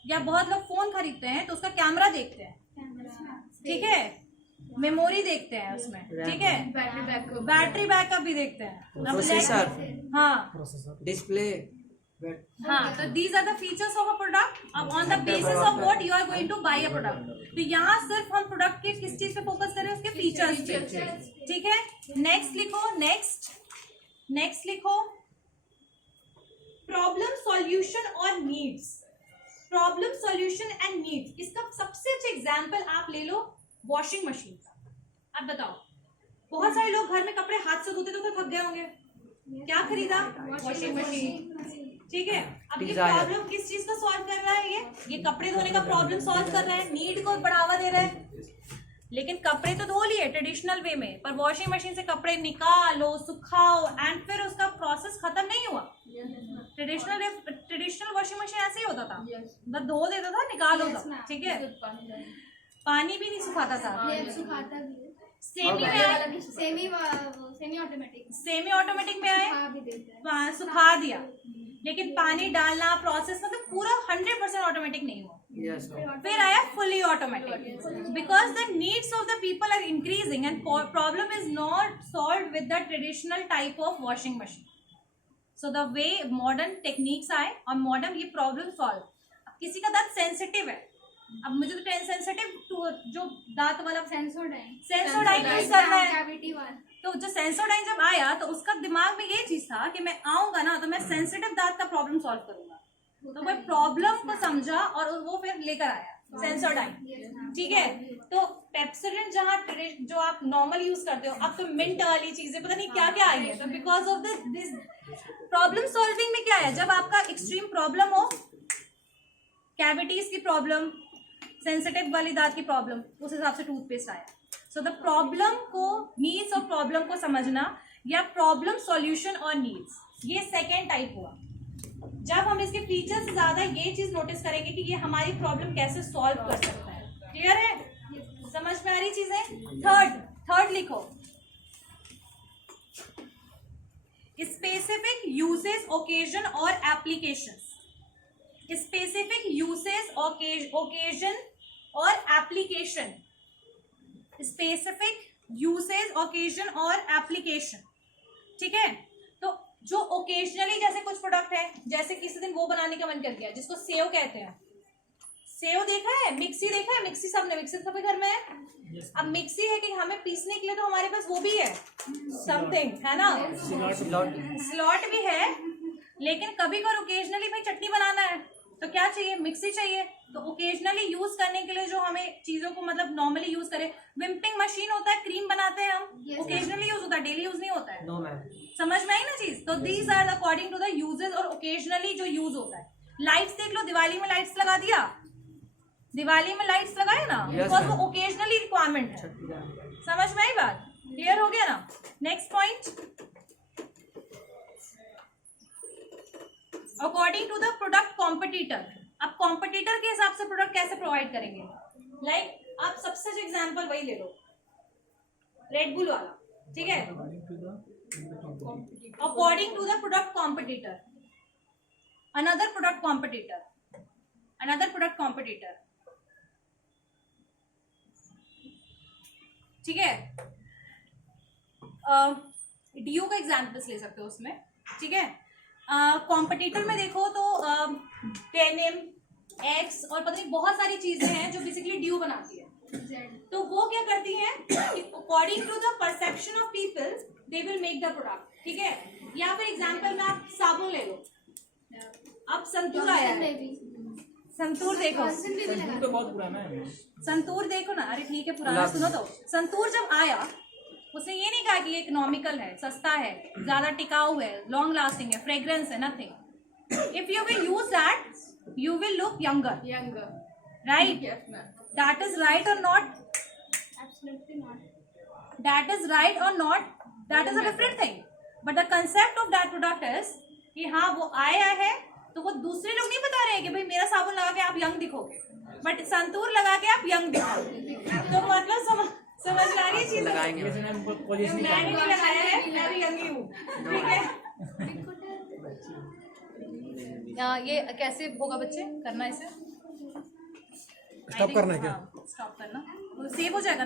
या बहुत लोग फोन खरीदते हैं तो उसका कैमरा देखते हैं, ठीक है, मेमोरी देखते हैं उसमें, ठीक है, बैटरी बैकअप भी देखते हैं, प्रोसेसर, हाँ, डिस्प्ले, हाँ, तो these are the features of a product. अब on the basis of what you are going to buy a product, तो यहाँ सिर्फ हम प्रोडक्ट के किस चीज पे फोकस कर रहे हैं, उसके फीचर्स पे। ठीक है, नेक्स्ट लिखो, नेक्स्ट लिखो प्रॉब्लम सॉल्यूशन और needs. Problem solution and needs, इसका सबसे अच्छा एग्जाम्पल आप ले लो वॉशिंग मशीन का। अब बताओ, बहुत सारे लोग घर में कपड़े हाथ से धोते तो थक गए होंगे, क्या खरीदा, वॉशिंग मशीन। ठीक है, अब ये प्रॉब्लम किस चीज का सॉल्व कर रहा है, ये कपड़े धोने का प्रॉब्लम सॉल्व कर रहा है, नीड को बढ़ावा दे रहा है। लेकिन कपड़े तो धो लिए ट्रेडिशनल वे में, पर वॉशिंग मशीन से कपड़े निकालो, सुखाओ, एंड फिर उसका प्रोसेस खत्म नहीं हुआ। ट्रेडिशनल वॉशिंग मशीन ऐसे ही होता था, बस धो देता था, निकालो था, ठीक है, पानी भी नहीं सुखाता था। सुखाता भी सेमी ऑटोमेटिक में आए, सुखा दिया, लेकिन पानी डालना प्रोसेस मतलब पूरा 100% ऑटोमेटिक नहीं हुआ। Yes, फिर आया fully automatic, because the needs of the people are increasing and problem is not solve with the traditional type of washing machine. So the way modern techniques आए और मॉडर्न ये problem solve. अब किसी का दांत sensitive है, अब मुझे तो सेंसिटिव जो दांत वाला सेंसोडाइन यूज करना है, तो जो सेंसोडाइन जब आया तो उसका दिमाग में ये चीज था कि मैं आऊंगा ना तो मैं सेंसिटिव दांत का प्रॉब्लम सॉल्व करूंगा। तो वो प्रॉब्लम को समझा और वो फिर लेकर आया सेंसोडाइन। ठीक है, तो पेप्सोडेंट जहाँ जो आप नॉर्मल यूज करते हो, अब तो मिंट वाली चीजें पता नहीं क्या क्या आई है। तो because of this problem solving में क्या है, जब आपका एक्सट्रीम प्रॉब्लम हो, कैविटीज की प्रॉब्लम, सेंसिटिव वाली दांत की प्रॉब्लम, उस हिसाब से टूथपेस्ट आया। सो द प्रॉब्लम को, नीड्स और प्रॉब्लम को समझना, या प्रॉब्लम सॉल्यूशन और नीड्स, ये सेकेंड टाइप हुआ। जब हम इसके फीचर से ज्यादा ये चीज नोटिस करेंगे कि ये हमारी प्रॉब्लम कैसे सॉल्व कर सकता है। क्लियर है, समझ में आ रही चीजें। थर्ड लिखो, स्पेसिफिक यूसेज, ओकेजन और एप्लीकेशंस। स्पेसिफिक यूसेज, ओकेजन और एप्लीकेशन। स्पेसिफिक यूसेज, ओकेजन और एप्लीकेशन। ठीक है, तो जो ओकेजनली, जैसे कुछ प्रोडक्ट है, जैसे किसी दिन वो बनाने का मन कर गया जिसको सेव कहते हैं, सेव देखा है, मिक्सी देखा है, मिक्सी सबने, मिक्सी सबके घर में है। अब मिक्सी है कि हमें पीसने के लिए तो हमारे पास वो भी है समथिंग, है ना, स्लॉट भी है, लेकिन कभी कभी ओकेजनली भाई चटनी बनाना है तो क्या चाहिए, मिक्सी चाहिए। तो ओकेजनली यूज करने के लिए जो हमें चीजों को मतलब नॉर्मली यूज करें, विंपिंग मशीन होता है, क्रीम बनाते हैं हम, ओकेजनली यूज होता है, डेली यूज नहीं होता है। No ma'am. समझ में आई ना चीज। तो these are according to the usages और ओकेजनली जो यूज होता है। लाइट्स देख लो, दिवाली में लाइट्स लगा दिया, दिवाली में लाइट्स लगाए ना, बिकॉज वो ओकेजनली रिक्वायरमेंट है। समझ में आई बात, क्लियर हो गया ना। Next point, according to the product competitor. अब कॉम्पिटिटर के हिसाब से प्रोडक्ट कैसे प्रोवाइड करेंगे, लाइक आप सबसे जो एग्जांपल वही ले लो, रेड बुल वाला, ठीक है, according to the product competitor, another product competitor, another product competitor, ठीक है। डीयू का एग्जाम्पल्स ले सकते हो उसमें, ठीक है। कॉम्पिटिटर में देखो तो डेनिम, एक्स और पता नहीं बहुत सारी चीजें हैं जो बेसिकली ड्यू बनाती है। तो वो क्या करती हैं, according to the perception of people they will make the product, ठीक है। या फिर एग्जांपल में आप साबुन ले लो, अब संतूर आया है, संतूर देखो, संतूर तो बहुत पुराना है। संतूर देखो ना, अरे ठीक है पुराना सुनो तो, संतूर जब आया उसने ये नहीं कहा कि ये इकोनॉमिकल है, सस्ता है, ज्यादा टिकाऊ है, लॉन्ग लास्टिंग है, फ्रेग्रेंस है, nothing. If you will use that you will look younger, right? That is right or not? Absolutely not. That is right or not? That is a different thing. But the concept of that product is कि हाँ वो आया है तो वो दूसरे लोग नहीं बता रहे हैं कि भाई मेरा साबुन लगा के आप यंग दिखोगे, बट संतूर लगा के आप यंग दिखोगे। तो मतलब समझ आ रही चीज, लगाएंगे मैंने नहीं लगाया है, मैं भी यंग ही हूँ, ठीक है। ये कैसे होगा बच्चे, करना इसे स्टॉप करना है क्या? स्टॉप करना, सेव हो जाएगा ना।